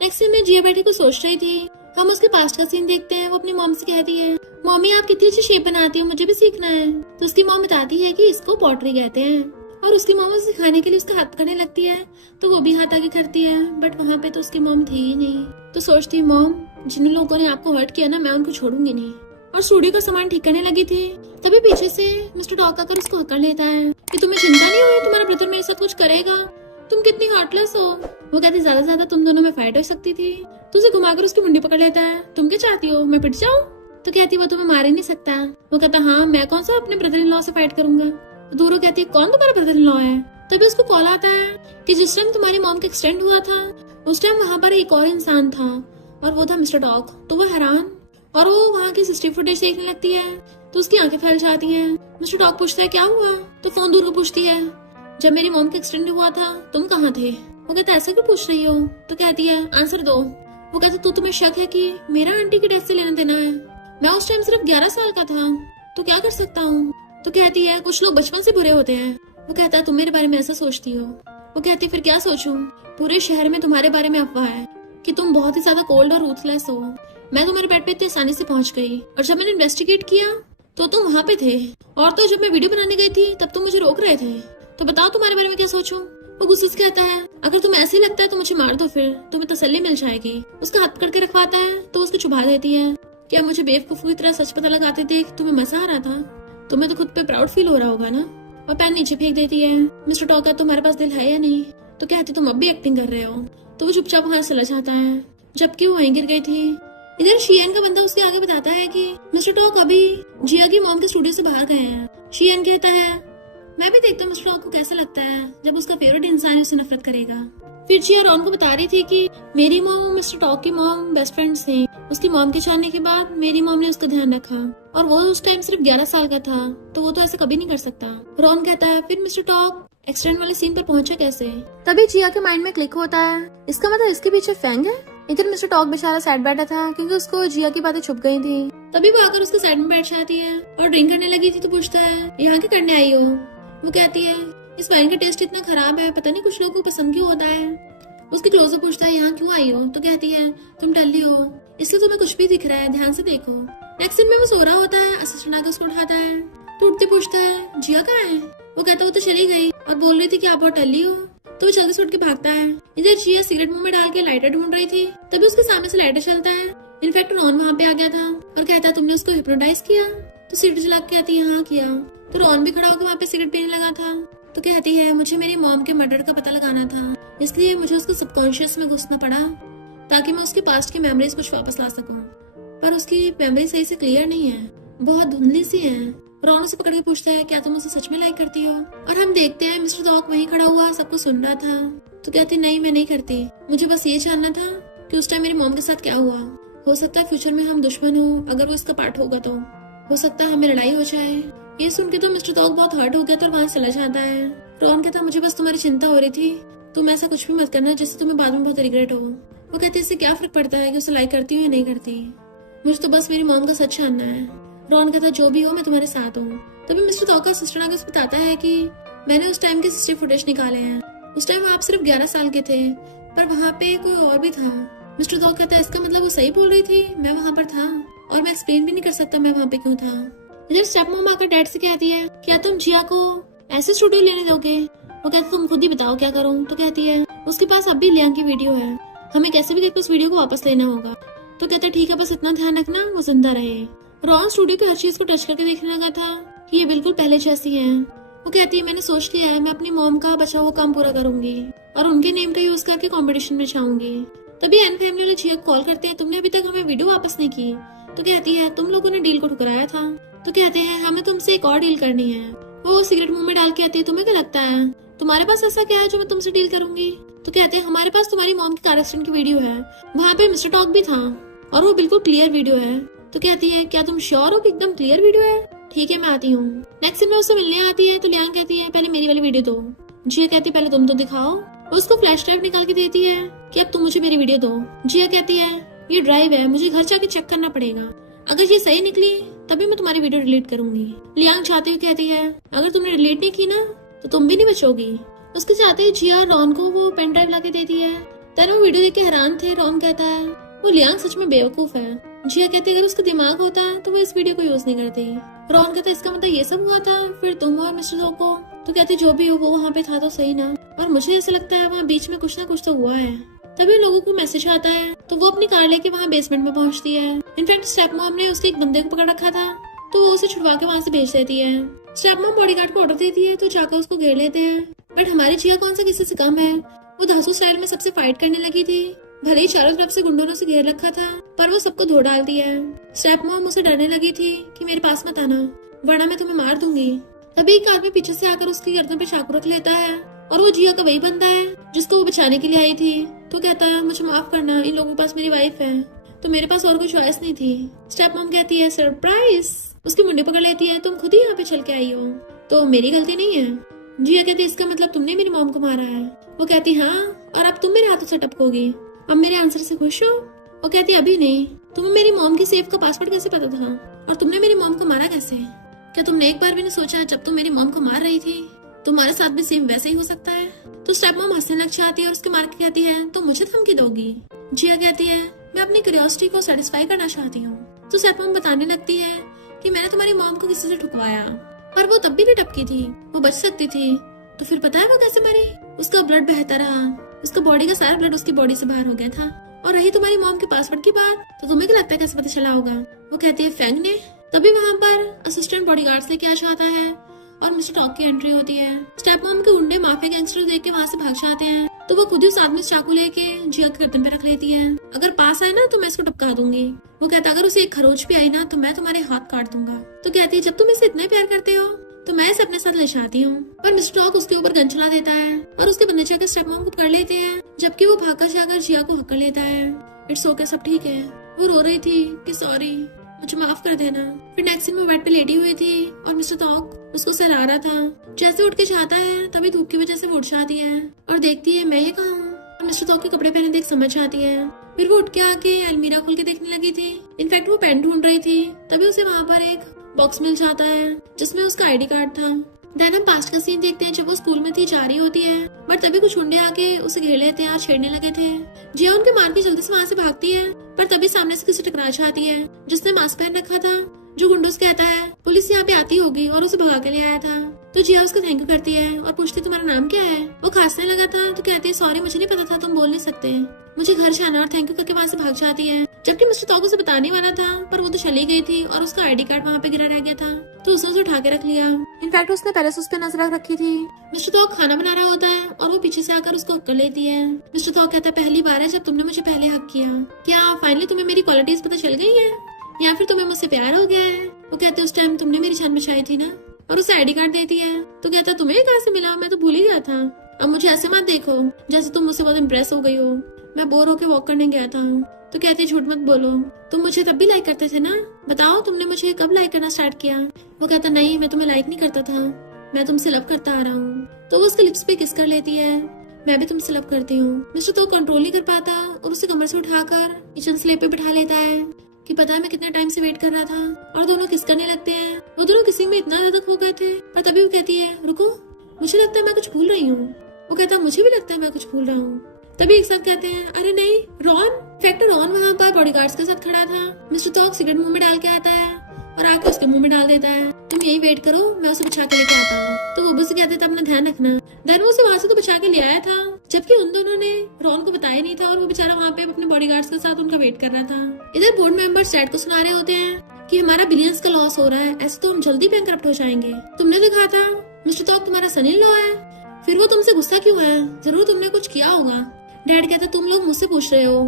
नेक्स्ट सीन में जिया बैठी को सोच रही थी। हम उसके पास्ट का सीन देखते हैं। वो अपनी मॉम से कहती है मॉमी आप कितनी अच्छी शेप बनाती हो, मुझे भी सीखना है। तो उसकी मॉम बताती है कि इसको पॉटरी कहते हैं और उसकी मॉम उसे सिखाने के लिए उसका हाथ करने लगती है तो वो भी हाथ आगे करती है। बट वहाँ पे तो उसकी मॉम थी ही नहीं। तो सोचती मॉम जिन लोगों ने आपको हर्ट किया ना मैं उनको छोड़ूंगी नहीं। और स्टूडियो का सामान ठीक करने लगी थी तभी पीछे से मिस्टर डॉग आकर उसको हकड़ लेता है कि तुम्हें चिंता नहीं हुई, तुम्हारा ब्रदर मेरे साथ कुछ करेगा, तुम कितनी हार्टलेस हो। वो कहती ज्यादा से ज्यादा तुम दोनों में फाइट हो सकती थी। तो उसे घुमाकर उसकी मुंडी पकड़ लेता है, तुम क्या चाहती हो मैं पिट जाऊं? तो कहती वो तुम्हें मार ही नहीं सकता। वो कहता हाँ मैं कौन सा अपने ब्रदर इन लॉ से फाइट करूंगा। तो दूर कहती है कौन तुम्हारा ब्रदर इन लॉ है। तभी उसको कॉल आता है कि जिस टाइम तुम्हारी मॉम का एक्सीडेंट हुआ था उस टाइम वहाँ पर एक और इंसान था और वो था मिस्टर डॉग। तो वो हैरान और वो वहाँ की सीसीटीवी फुटेज देखने लगती है तो उसकी आंखें फैल जाती हैं। मिस्टर डॉग पूछता है क्या हुआ। तो फोन दूर को पूछती है जब मेरी मॉम का एक्सीडेंट हुआ था तुम कहाँ थे। वो कहता ऐसा क्यों पूछ रही हो। तो कहती है आंसर दो। वो कहता तो तुम्हें शक है कि मेरा आंटी की डेथ से लेना देना है। मैं उस टाइम सिर्फ 11 साल का था तो क्या कर सकता हूँ। तो कहती है कुछ लोग बचपन से बुरे होते हैं। वो कहता है तुम मेरे बारे में ऐसा सोचती हो। वो कहती फिर क्या सोचूं, पूरे शहर में तुम्हारे बारे में अफवाह है कि तुम बहुत ही ज्यादा कोल्ड और रूथलेस हो। मैं तुम्हारे बेड पे इतनी आसानी से पहुंच गई और जब मैंने इन्वेस्टिगेट किया तो तुम वहाँ पे थे और तो जब मैं वीडियो बनाने गई थी तब तुम मुझे रोक रहे थे। तो बताओ तुम्हारे बारे में क्या सोचूं। वो गुस्से से कहता है अगर तुम्हें ऐसे ही लगता है तो मुझे मार दो, फिर तुम्हें तसल्ली मिल जाएगी। उसका हाथ पकड़ के रखवाता है तो उसको छुपा देती है। क्या मुझे बेवकूफ की तरह सच पता लगाते देख तुम्हें मजा आ रहा था, तुम्हें तो खुद पे प्राउड फील हो रहा होगा ना। और पेन नीचे फेंक देती है। मिस्टर टॉक का तुम्हारे पास दिल है या नहीं। तो कहती तुम अब भी एक्टिंग कर रहे हो। तो वो चुपचाप वहाँ चला जाता है जबकि वो वहीं गिर गई थी। इधर शियन का बंदा उसके आगे बताता है कि मिस्टर टॉक अभी जिया की मॉम के स्टूडियो से बाहर गए हैं। शियन कहता है मैं भी देखता हूँ मिस्टर टॉक को कैसा लगता है जब उसका फेवरेट इंसान उससे नफरत करेगा। फिर जिया रॉन को बता रही थी कि मेरी मॉम और मिस्टर टॉक की मॉम बेस्ट फ्रेंड्स थे। उसकी मॉम के जाने के बाद मेरी मॉम ने उसका ध्यान रखा और वो उस टाइम सिर्फ 11 साल का था तो वो तो ऐसा कभी नहीं कर सकता। रॉन कहता है फिर मिस्टर टॉक एक्सीडेंट वाले सीन पर पहुंचा कैसे। तभी जिया के माइंड में क्लिक होता है इसका मतलब इसके पीछे फैंग है। इधर मिस्टर टॉक बेचारा साइड बैठा था क्योंकि उसको जिया की बातें छुप गई थी। तभी वो आकर उसके साइड में बैठ जाती है और ड्रिंक करने लगी थी तो पूछता है यहाँ क्या करने आई हो। वो कहती है इस वाइन का टेस्ट इतना खराब है, पता नहीं कुछ लोगों को पसंद क्यों होता है। उसके क्लोजर पूछता है यहाँ क्यों आई हो। तो कहती है तुम टल्ली हो इसलिए तुम्हें कुछ भी दिख रहा है, ध्यान से देखो। नेक्स्ट सीन में वो सो रहा होता है, असिस्टेंट आकर उसको उठाता है तो उठते पूछता है जिया कहाँ है। वो कहता वो तो चली गई और बोल रही थी कि आप बहुत टल्ली हो। तो वो जल्दी से उठ के भागता है। इधर जिया सिगरेट मुंह में डाल के लाइटर ढूंढ रही थी तभी उसके सामने से लाइटर चलता है। इनफैक्ट रॉन वहाँ पे आ गया था और कहता है तुमने उसको हिप्नोटाइज किया। तो सिगरेट जला के कहती है हाँ किया। तो रॉन भी खड़ा होकर वहाँ पे सिगरेट पीने लगा था। तो कहती है मुझे मेरी मॉम के मर्डर का पता लगाना था इसलिए मुझे उसको सबकॉन्शियस में घुसना पड़ा ताकि मैं उसके पास्ट की मेमोरीज कुछ वापस ला सकूं। पर उसकी मेमोरी सही से क्लियर नहीं है, बहुत धुंधली सी है। रॉन उसे पकड़ के पूछता है क्या तुम उसे सच में लाइक करती हो। और हम देखते हैं मिस्टर डॉग वहीं खड़ा हुआ सब कुछ सुन रहा था। तो कहती नहीं मैं नहीं करती, मुझे बस ये जानना था कि उस टाइम मेरी मॉम के साथ क्या हुआ। हो सकता है फ्यूचर में हम दुश्मन हो, अगर वो इसका पार्ट होगा तो हो सकता है हमें लड़ाई हो जाए। ये सुन के तो मिस्टर डॉग बहुत हर्ट हो गया तो वहाँ चला जाता है। रॉन कहता मुझे बस तुम्हारी चिंता हो रही थी, तुम ऐसा कुछ भी मत करना जिससे तुम्हें बाद में बहुत रिग्रेट हो। वो कहते इससे क्या फर्क पड़ता है कि उसे लाइक करती हूँ या नहीं करती, मुझे तो बस मेरी मॉम का सच जानना है। रॉन कहता जो भी हो मैं तुम्हारे साथ हूँ। तभी मिस्टर डॉग का सिस्टर आगे उसे बताता है कि मैंने उस टाइम के सीसीटीवी फुटेज निकाले हैं। उस टाइम आप सिर्फ 11 साल के थे पर वहाँ पे कोई और भी था। मिस्टर डॉग कहता है इसका मतलब वो सही बोल रही थी, मैं वहाँ पर था और मैं एक्सप्लेन भी नहीं कर सकता मैं वहाँ पे क्यों था। जब स्टेप मॉम आकर डैड से कहती है क्या तुम जिया को ऐसे स्टूडियो लेने दोगे। वो कहते तुम खुद ही बताओ क्या करूँ। तो कहती है उसके पास अब भी लियांग की वीडियो है, हमें कैसे भी करके उस वीडियो को वापस लेना होगा। तो कहते ठीक है बस इतना ध्यान रखना वो जिंदा रहे। रॉन स्टूडियो की हर चीज को टच करके देखने लगा था कि ये बिल्कुल पहले जैसी है। वो कहती है मैंने सोच लिया है मैं अपनी मॉम का बचा हुआ काम पूरा करूंगी और उनके नेम का यूज करके कंपटीशन में जाऊंगी। तभी एन फैमिली वाले जिया कॉल करते हैं तुमने अभी तक हमें वीडियो वापस नहीं की। तो कहती है तुम लोगों ने डील को ठुकराया था। तो कहते हैं हमें तुमसे एक और डील करनी है। वो सिगरेट मुंह में डाल के आती है तुम्हें क्या लगता है तुम्हारे पास ऐसा क्या है जो मैं तुमसे डील करूंगी। तो कहते हैं हमारे पास तुम्हारी मॉम की कार एक्सीडेंट की वीडियो है, वहाँ पे मिस्टर टॉक भी था और वो बिल्कुल क्लियर वीडियो है। तो कहती है क्या तुम श्योर हो कि एकदम क्लियर वीडियो है। ठीक है मैं आती हूँ। नेक्स्ट दिन में उससे मिलने आती है तो लियांग कहती है पहले मेरी वाली वीडियो दो। जिया कहती है पहले तुम तो दिखाओ। उसको फ्लैश ड्राइव निकाल के देती है कि अब तुम मुझे मेरी वीडियो दो। जिया कहती है ये ड्राइव है, मुझे घर जाके चेक करना पड़ेगा, अगर ये सही निकली तभी मैं तुम्हारी वीडियो डिलीट करूंगी। लियांग चाहती हुई कहती है, अगर तुमने डिलीट नहीं की ना तो तुम भी नहीं बचोगी। उसके चाहते ही जिया रॉन को वो पेन ड्राइव लाके देती है। तनु वो वीडियो देख के हैरान थे। रॉन कहता है वो लियांग सच में बेवकूफ है। जिया कहती है अगर उसका दिमाग होता तो वो इस वीडियो को यूज नहीं करती। रॉन कहता है इसका मतलब ये सब हुआ था फिर तुम और मिस्टर दो को। तो कहती जो भी हो वो वहाँ पे था तो सही ना, और मुझे ऐसा लगता है वहाँ बीच में कुछ ना कुछ तो हुआ है। तभी लोगों को मैसेज आता है तो वो अपनी कार लेके वहाँ बेसमेंट में पहुँचती है। इनफैक्ट स्टेप मॉम ने उसके एक बंदे को पकड़ रखा था तो वो उसे छुड़वा के वहाँ से भेज देती है। स्टेप मॉम बॉडीगार्ड को ऑर्डर देती है तो जाकर उसको घेर लेते हैं। बट हमारी जिया कौन सा किसी से कम है। वो धांसू स्टाइल में सबसे फाइट करने लगी थी। भले ही चारों तरफ से गुंडों ने उसे घेर रखा था पर वो सबको धो डालती है। स्टेप मॉम उसे डरने लगी थी कि मेरे पास मत आना वरना मैं तुम्हें मार दूंगी। तभी एक आदमी पीछे से आकर उसकी गर्दन पे चाकू रख लेता है और वो जिया का वही बंदा है जिसको वो बचाने के लिए आई थी। तो कहता है मुझे माफ करना, इन लोगों के पास मेरी वाइफ है तो मेरे पास और कोई चॉइस नहीं थी। स्टेप मॉम कहती है सरप्राइज। उसकी मुंडी पकड़ लेती है, तुम खुद ही यहाँ पे चल के आई हो तो मेरी गलती नहीं है। जिया कहती है इसका मतलब तुमने मेरी मॉम को मारा है। वो कहती हाँ, और अब तुम मेरे हाथों से टपकोगी। अब मेरे आंसर से खुश हो। वो कहती अभी नहीं। तुम्हें मेरी मॉम की सेफ का पासवर्ड कैसे पता था और तुमने मेरी मॉम को मारा कैसे? क्या तुमने एक बार भी नहीं सोचा जब तुम मेरी मॉम को मार रही थी तुम्हारे साथ भी सेम वैसे ही हो सकता है? तो स्टेप मॉम हंसने लग जाती है और उसके मार के कहती है तो मुझे धमकी दोगी? जिया कहती है मैं अपनी क्यूरियोसिटी को सेटिस्फाई करना चाहती हूँ। तो स्टेप मॉम बताने लगती है कि मैंने तुम्हारी मॉम को किसी से ठुकवाया पर वो तब भी नहीं टपकी थी, वो बच सकती थी। तो फिर पता है वो कैसे मरी? उसका ब्लड बहता रहा, उसका बॉडी का सारा ब्लड उसकी बॉडी से बाहर हो गया था। और रही तुम्हारी मॉम के पासवर्ड की बात तो तुम्हें क्या लगता है कैसे पता चला होगा? वो कहती है फैंग ने। तभी वहाँ पर असिस्टेंट बॉडीगार्ड्स लेके आ जाता है और मिस्टर टॉक की एंट्री होती है। स्टेप मॉम के गुंडे माफिया गैंगस्टर देख के वहाँ से भाग जाते हैं तो वो खुद ही उस आदमी से चाकू लेके जिया के गर्दन पे रख लेती है। अगर पास आए ना तो मैं इसको टपका दूंगी। वो कहता अगर उसे एक खरोच भी आई ना तो मैं तुम्हारे हाथ काट दूंगा। तो कहती है जब तुम इसे इतना प्यार करते हो तो मैं इसे अपने साथ ले जाती हूँ। पर मिस्टर टॉक उसके ऊपर गन चला देता है और उसके बंदे जाकर स्टेप मॉम को पकड़ लेते हैं जबकि वो भागकर जाकर जिया को हक्कर लेता है। इट्स ओके, सब ठीक है। वो रो रही थी कि सॉरी मुझे माफ कर देना। फिर नेक्स्ट सीन में बेड पे लेटी हुई थी और मिस्टर टॉक उसको सहला रहा था। जैसे उठ के जाता है तभी धूप की वजह से वो उठ जाती है और देखती है मैं ये कहाँ हूँ। मिस्टर टॉक के कपड़े पहने देख समझ जाती है। फिर वो उठ के आके अलमीरा खोल के देखने लगी थी। इनफैक्ट वो पेन ढूंढ रही थी तभी उसे वहाँ पर एक बॉक्स मिल जाता है जिसमें उसका आईडी कार्ड था। देन हम पास्ट का सीन देखते हैं जब वो स्कूल में थी, जा रही होती है बट तभी कुछ गुंडे आके उसे घेर लेते हैं और छेड़ने लगे थे। जिया उनके मार के जल्दी से वहाँ से भागती है पर तभी सामने से किसी टकरा जाती है जिसने मास्क पहन रखा था, जो गुंडों से कहता है पुलिस यहाँ पे आती होगी और उसे भगा के ले आया था। तो जिया उसको थैंक यू करती है और पूछती तुम्हारा नाम क्या है? वो खांसने लगा था तो कहती है सॉरी मुझे नहीं पता था तुम बोल नहीं सकते, मुझे घर जाना, और थैंक यू करके वहाँ से भाग जाती है। जबकि मिस्टर टॉक उसे बताने वाला था पर वो तो चली गई थी और उसका आईडी कार्ड वहाँ पे गिरा रह गया था तो उसने उसे उठा के रख लिया। इनफैक्ट उसने पहले से उस पर नजर रखी थी। मिस्टर टॉक खाना बना रहा होता है और वो पीछे से आकर उसको हक कर लेती है। मिस्टर टॉक कहता है पहली बार है जब तुमने मुझे पहले हक किया। क्या फाइनली तुम्हें मेरी क्वालिटीज पता चल गई है या फिर तुम्हें मुझसे प्यार हो गया है? वो कहते उस टाइम तुमने मेरी जान बचाई थी ना, और उसे आईडी कार्ड देती है। तो कहता तुम्हें कहाँ से मिला? मैं तो भूल ही गया था। अब मुझे ऐसे मत देखो जैसे तुम मुझसे बहुत इम्प्रेस हो गई हो, मैं बोर होके वॉक करने गया था। तो कहते झूठ मत बोलो, तुम मुझे तब भी लाइक करते थे ना, बताओ तुमने मुझे कब लाइक करना स्टार्ट किया? वो कहता नहीं मैं तुम्हें लाइक नहीं करता था, मैं तुमसे लव करता आ रहा हूँ। तो वो उसके लिप्स पे किस कर लेती है, मैं भी तुमसे लव करती हूँ। मिस्टर तो कंट्रोल नहीं कर पाता और उसे कमर से उठाकर किचन स्लैब पे बिठा लेता है कि पता है मैं कितने टाइम से वेट कर रहा था, और दोनों किस करने लगते हैं। वो दोनों किसिंग में इतना ज्यादा खो गए थे पर तभी वो कहती है रुको मुझे लगता है मैं कुछ भूल रही हूँ। वो कहता है मुझे भी लगता है मैं कुछ भूल रहा हूँ। तभी एक साथ कहते हैं अरे नहीं रॉन। इनफैक्ट रॉन वहाँ पर बॉडीगार्ड्स के साथ खड़ा था। मिस्टर टॉक सिगरेट मुंह में डाल के आता है और आके उसके मुंह में डाल देता है, तुम यही वेट करो मैं उसे बचा के लेके आता हूँ। तो वो भी उसे कहते थे अपना ध्यान रखना। देन वो उसे वहाँ से तो बचा के ले आया था जबकि उन दोनों ने रॉन को बताया नहीं था और वो बेचारा वहाँ पे अपने बॉडीगार्ड्स के साथ उनका वेट कर रहा था। इधर बोर्ड मेंबर्स डैड को सुना रहे होते हैं कि हमारा बिलियंस का लॉस हो रहा है, ऐसे तो हम जल्दी बैंकरप्ट हो जाएंगे। तुमने देखा था मिस्टर टॉक तुम्हारा सन इन लॉ है, फिर वो तुमसे गुस्सा क्यों है? जरूर तुमने कुछ किया होगा। डैड कहता तुम लोग मुझसे पूछ रहे हो,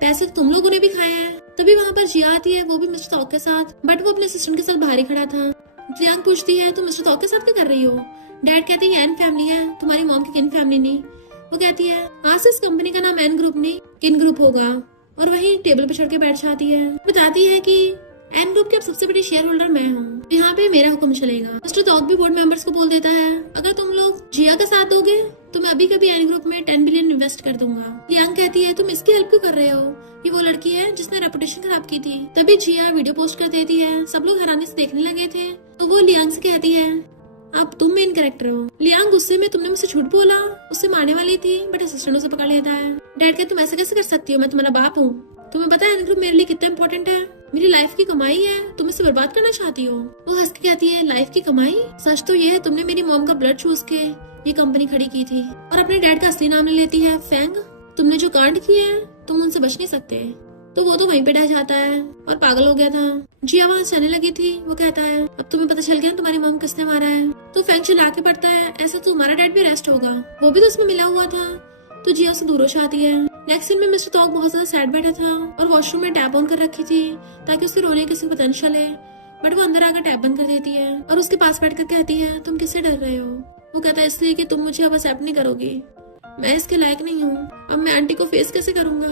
पैसे तुम लोगों ने भी खाए हैं। तभी वहाँ पर जिया आती है, वो भी मिस्टर टॉक के साथ, बट वो अपने असिस्टेंट के साथ बाहर ही खड़ा था। जियांग पूछती है तुम मिस्टर टॉक के साथ क्या कर रही हो? डैड कहते हैं एन फैमिली है, तुम्हारी मॉम की किन फैमिली नहीं। वो कहती है आज से इस कंपनी का नाम एन ग्रुप नहीं किन ग्रुप होगा, और वही टेबल पे चढ़ के बैठ जाती है। बताती है कि एन ग्रुप के अब सबसे बड़ी शेयर होल्डर मैं हूँ, यहाँ पे मेरा हुक्म चलेगा। मिस्टर टॉक भी बोर्ड मेंबर्स को बोल देता है अगर तुम लोग जिया का साथ दोगे तो मैं अभी कभी एन ग्रुप में 10 बिलियन इन्वेस्ट कर दूंगा। लियांग कहती है तुम इसकी हेल्प क्यों कर रहे हो, ये वो लड़की है जिसने रेपुटेशन खराब की थी। तभी जिया वीडियो पोस्ट कर देती है, सब लोग हैरानी से देखने लगे थे। तो वो लियांग से कहती है अब तुम मेन कैरेक्टर हो। लियांग गुस्से में तुमने मुझसे झूठ बोला, उससे मारने वाली थी बट असिस्टेंट उसे पकड़ लेता है। डैड कहते तुम ऐसे कैसे कर सकती हो, मैं तुम्हारा बाप हूँ। तुम्हें पता है एन ग्रुप मेरे लिए कितना इंपॉर्टेंट है, मेरी लाइफ की कमाई है, तुम इसे बर्बाद करना चाहती हो। वो हंस के कहती है लाइफ की कमाई, सच तो ये है तुमने मेरी मॉम का ब्लड चूस के ये कंपनी खड़ी की थी। और अपने डैड का असली नाम ले लेती है फेंग। तुमने जो कांड किया है तुम उनसे बच नहीं सकते। तो वो तो वहीं पे रह जाता है और पागल हो गया था। जिया वहाँ चलने लगी थी। वो कहता है अब तुम्हें पता चल गया तुम्हारी मॉम किसने मारा है। तो फेंग चिल्ला के पड़ता है ऐसा तो तुम्हारा डैड भी अरेस्ट होगा, वो भी तो उसमें मिला हुआ था। तो जिया उसे दूर हो जाती है। नेक्स्ट सीन में मिस्टर तोक बहुत ज्यादा सैड बैठा था और वॉशरूम में टैप ऑन कर रखी थी ताकि उसके रोने किसी को पता न चले। बट वो अंदर आकर टैप बंद कर देती है और उसके पास बैठ कर कहती है तुम किससे डर रहे हो। वो कहता है इसलिए कि तुम मुझे अब एक्सेप्ट नहीं करोगी, मैं इसके लायक नहीं हूँ, अब मैं आंटी को फेस कैसे करूंगा।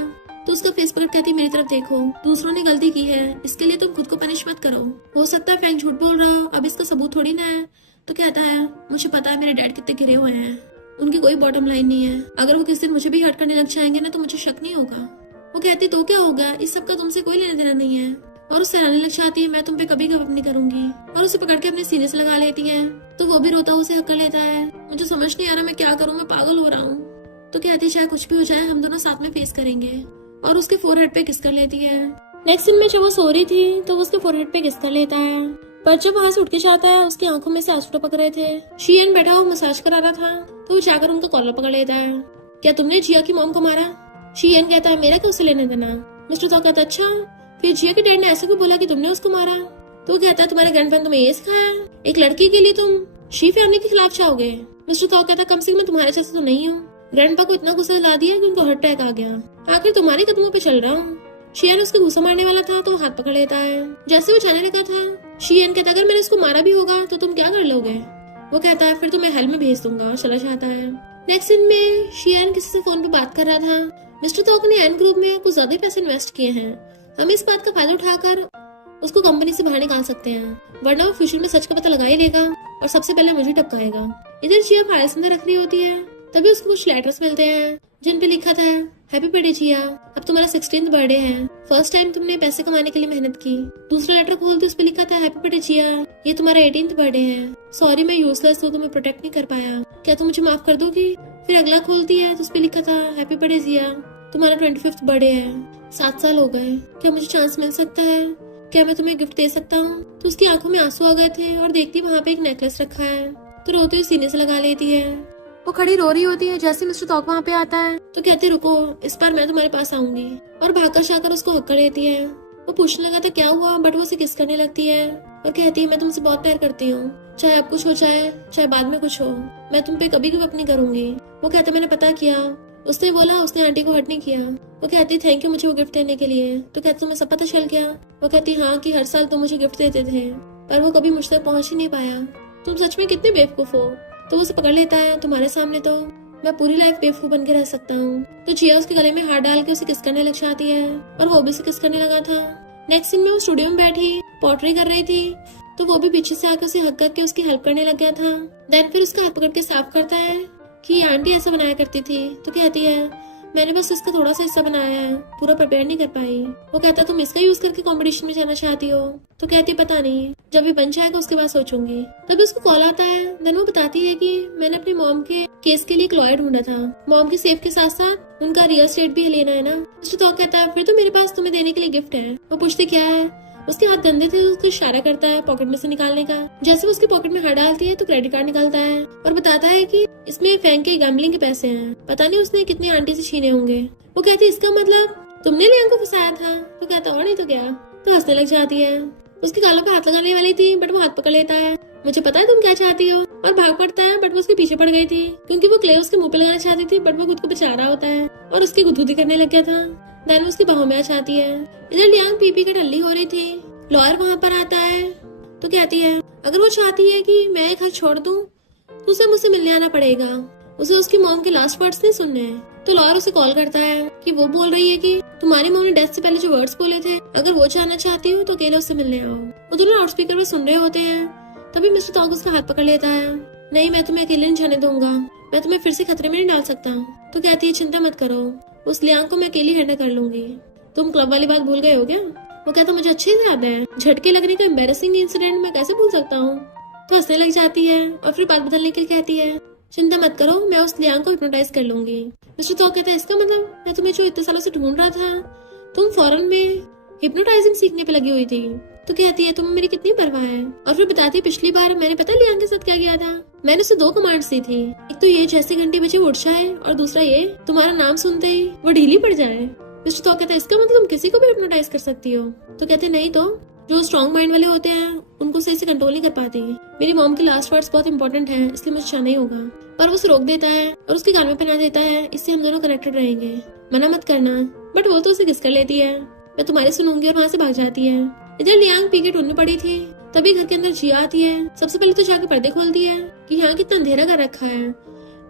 तो उसका फेस पकड़ कहती मेरी तरफ देखो, दूसरों ने गलती की है, इसके लिए तुम खुद को पनिश मत करो। हो सकता है फेंग झूठ बोल रहा हो, अब इसका सबूत थोड़ी ना है। तो कहता है मुझे पता है मेरे डैड कितने गिरे हुए हैं, उनकी कोई बॉटम लाइन नहीं है, अगर वो किसी दिन मुझे भी हर्ट करने लग जाएंगे ना तो मुझे शक नहीं होगा। वो कहती तो क्या होगा, इस सब का तुमसे कोई लेना देना नहीं है। और उससे रहने लग जाती है मैं तुम पे कभी गिव अप नहीं करूंगी और उसे पकड़ के अपने सीने से लगा लेती है। तो वो भी रोता उसे हक कर लेता है, मुझे समझ नहीं आ रहा मैं क्या करूँ, मैं पागल हो रहा हूँ। तो कहती है चाहे कुछ भी हो जाए हम दोनों साथ में फेस करेंगे और उसके फोरहेड पे किस कर लेती है। नेक्स्ट दिन में जब वो सो रही थी तो वो उसके फोरहेड पे किस कर लेता है, पर जब वहाँ से उठ के जाता है उसकी आंखों में से आंसू टपक रहे थे। शियन बैठा हुआ मसाज करा रहा था तो वो जाकर उनका कॉलर पकड़ लेता है, क्या तुमने जिया की मॉम को मारा। शियन कहता है मेरा क्या उसे लेने देना। मिस्टर तोक कहता अच्छा फिर जिया के डैड ने ऐसे क्यों बोला कि तुमने उसको मारा। तो वो कहता है तुम्हारे ग्रैंडपेरेंट तुम्हें ये सिखाया, एक लड़की के लिए तुम शी फैमिली के खिलाफ जाओगे। मिस्टर तोक कहता कम से कम मैं तुम्हारे जैसे तो नहीं हूँ। ग्रैंडपा को इतना गुस्सा ला दिया कि उनको हार्ट अटैक आ गया, आखिर तुम्हारे कदमों पे चल रहा हूँ। शियन उसके गुस्सा मारने वाला था तो हाथ पकड़ लेता है। जैसे वो जाने लगा था शियन कहता अगर मैंने इसको मारा भी होगा तो तुम क्या कर लोगे। वो कहता है फिर तो मैं हेल में भेज दूंगा और चला जाता है। नेक्स्ट सीन में शियन किसी से फोन पे बात कर रहा था। मिस्टर तोक ने एन ग्रुप में कुछ ज्यादा पैसे इन्वेस्ट किए हैं, हम इस बात का फायदा उठाकर उसको कंपनी से बाहर निकाल सकते हैं, वरना वो फ्यूचर में सच का पता लगा ही लेगा और सबसे पहले मुझे टपकाएगा। इधर जिया फाइल्स अंदर रख रही होती है, तभी उसको कुछ लेटर्स मिलते हैं जिन पे लिखा था हैप्पी बर्थडे जिया, अब तुम्हारा 16th बर्थडे है, फर्स्ट टाइम तुमने पैसे कमाने के लिए मेहनत की। दूसरा लेटर खोलते उस पे लिखा था हैप्पी बर्थडे जिया, ये तुम्हारा 18th बर्थडे है, सॉरी मैं यूजलेस हूँ, तुम्हें प्रोटेक्ट नहीं कर पाया, क्या तुम मुझे माफ कर दोगी। फिर अगला खोलती है तो उस पे लिखा था हैप्पी बर्थडे जिया, तुम्हारा 25th बर्थडे है, 7 साल हो गए, क्या मुझे चांस मिल सकता है, क्या मैं तुम्हें गिफ्ट दे सकता हूँ। तो उसकी आंखों में आंसू आ गए थे और देखती वहाँ पे एक नेकलेस रखा है तो रोते हुए सीने से लगा लेती है। वो खड़ी रो रही होती है। जैसे मिस्टर तोक वहाँ पे आता है तो कहते रुको इस बार मैं तुम्हारे पास आऊंगी और भागकर जाकर उसको हक कर लेती है। वो पूछने लगा था क्या हुआ, बट वो उसे किस करने लगती है और कहती है मैं तुमसे बहुत प्यार करती हूँ, चाहे अब कुछ हो जाए चाहे बाद में कुछ हो, मैं तुम पे कभी गिव अप नहीं करूंगी। वो कहता मैंने पता किया, उसने बोला उसने आंटी को हर्ट नहीं किया। वो कहती थैंक यू मुझे वो गिफ्ट देने के लिए। तो कहते तुम्हें सब पता चल गया। वो कहती हाँ कि हर साल तुम मुझे गिफ्ट देते थे पर वो कभी मुझ तक पहुंच ही नहीं पाया, तुम सच में कितने बेवकूफ हो। तो उसे पकड़ लेता है, तुम्हारे सामने तो मैं पूरी लाइफ बेवकूफ बन के रह सकता हूँ। तो जिया उसके गले में हाथ डाल के उसे किस करने लग जाती है और वो भी उसे किस करने लगा था। नेक्स्ट सीन में वो स्टूडियो में बैठी पोट्री कर रही थी तो वो भी पीछे से आकर उसे हक करके उसकी हेल्प करने लग गया था। देन फिर उसका हाथ पकड़ के साफ करता है कि आंटी ऐसा बनाया करती थी। तो कहती है मैंने बस इसका थोड़ा सा हिस्सा बनाया है, पूरा प्रिपेयर नहीं कर पाई। वो कहता तुम इसका यूज करके कंपटीशन में जाना चाहती हो। तो कहती पता नहीं, जब भी बन जाएगा उसके बाद सोचूंगी। तभी उसको कॉल आता है। देन वो बताती है कि मैंने अपनी मॉम के केस के लिए एक लॉयर ढूंढा था, मॉम की सेफ के साथ साथ उनका रियल एस्टेट भी लेना है ना। मिस्टर तोक कहता है फिर तो मेरे पास तुम्हें देने के लिए गिफ्ट है। वो पूछती क्या है, उसके हाथ गंदे थे तो उसको इशारा करता है पॉकेट में से निकालने का। जैसे वो उसकी पॉकेट में हाथ डालती है तो क्रेडिट कार्ड निकालता है और बताता है कि इसमें फेंक के गैम्बलिंग के पैसे हैं, पता नहीं उसने कितनी आंटी से छीने होंगे। वो कहती इसका मतलब तुमने लियांग को फंसाया था। तो कहता और नहीं तो क्या। तो हंसने लग जाती है। उसके गालों पे हाथ लगाने वाली थी बट वो हाथ पकड़ लेता है, मुझे पता है तुम क्या चाहती हो, और भाग पड़ता है। बट वो उसके पीछे पड़ गई थी क्योंकि वो क्ले उसके मुंह पे लगाना चाहती थी बट वो खुद को बचा रहा होता है और उसकी गुदगुदी करने लग गया था। देन उसकी बाहों में आ जाती है। इधर लियांग पी के टल्ली हो रही थी। लॉयर वहाँ पर आता है तो कहती है अगर वो चाहती है कि मैं एक घर छोड़ दूं तो उसे मुझसे मिलने आना पड़ेगा, उसे उसकी मॉम के लास्ट वर्ड्स नहीं सुनने हैं। तो लॉयर उसे कॉल करता है कि वो बोल रही है कि तुम्हारी मॉम ने डेथ से पहले जो वर्ड्स बोले थे अगर वो जानना चाहती हो तो अकेले उससे मिलने आओ। वो दोनों लाउड स्पीकर पे सुन रहे होते हैं। तभी मिस्टर तोक उसका हाथ पकड़ लेता है, नहीं मैं तुम्हें अकेले नहीं जाने दूंगा, मैं तुम्हें फिर से खतरे में नहीं डाल सकता। तो कहती है चिंता मत करो, उस लियांग को मैं अकेली हैंडल कर लूंगी। तुम क्लब वाली बात भूल गए हो क्या? वो कहता मुझे अच्छे से याद है, झटके लगने का एम्बेरसिंग इंसिडेंट मैं कैसे भूल सकता हूँ। तो हंसने लग जाती है और फिर बात बदलने के लिए कहती है चिंता मत करो, मैं उस लियांग को हिप्नोटाइज कर लूंगी। मिस्टर तो कहता है इसका मतलब मैं तुम्हें जो इतने सालों से ढूंढ रहा था, तुम फॉरेन में हिप्नोटाइजिंग सीखने पे लगी हुई थी। तो कहती है तुम्हें मेरी कितनी परवाह है। और फिर बताती है पिछली बार मैंने पता लियांग के साथ क्या किया था। मैंने उसे 2 कमांड्स दी थी, एक तो ये जैसे घंटे बजे उठ जाए और दूसरा ये तुम्हारा नाम सुनते ही वो ढीली पड़ जाए। मिस्टर तो कहता है इसका मतलब तुम किसी को भी हिप्नोटाइज कर सकती हो। तो कहते नहीं तो जो स्ट्रॉन्ग माइंड वाले होते हैं उनको सही से कंट्रोल नहीं कर पाती। मेरी मॉम के लास्ट वर्ड्स बहुत इंपॉर्टेंट हैं, इसलिए मुझे जाना ही होगा। पर वो उसे रोक देता है और उसके कान में पहना देता है, इससे हम दोनों कनेक्टेड रहेंगे, मना मत करना। बट वो तो उसे किस कर लेती है, मैं तुम्हारी सुनूंगी और वहाँ से भाग जाती है। इधर लियांग पी के ढूंढने पड़ी थी, तभी घर के अंदर जिया आती है। सबसे पहले तो जाके पर्दे खोलती है कि यहाँ कितना अंधेरा कर रखा है।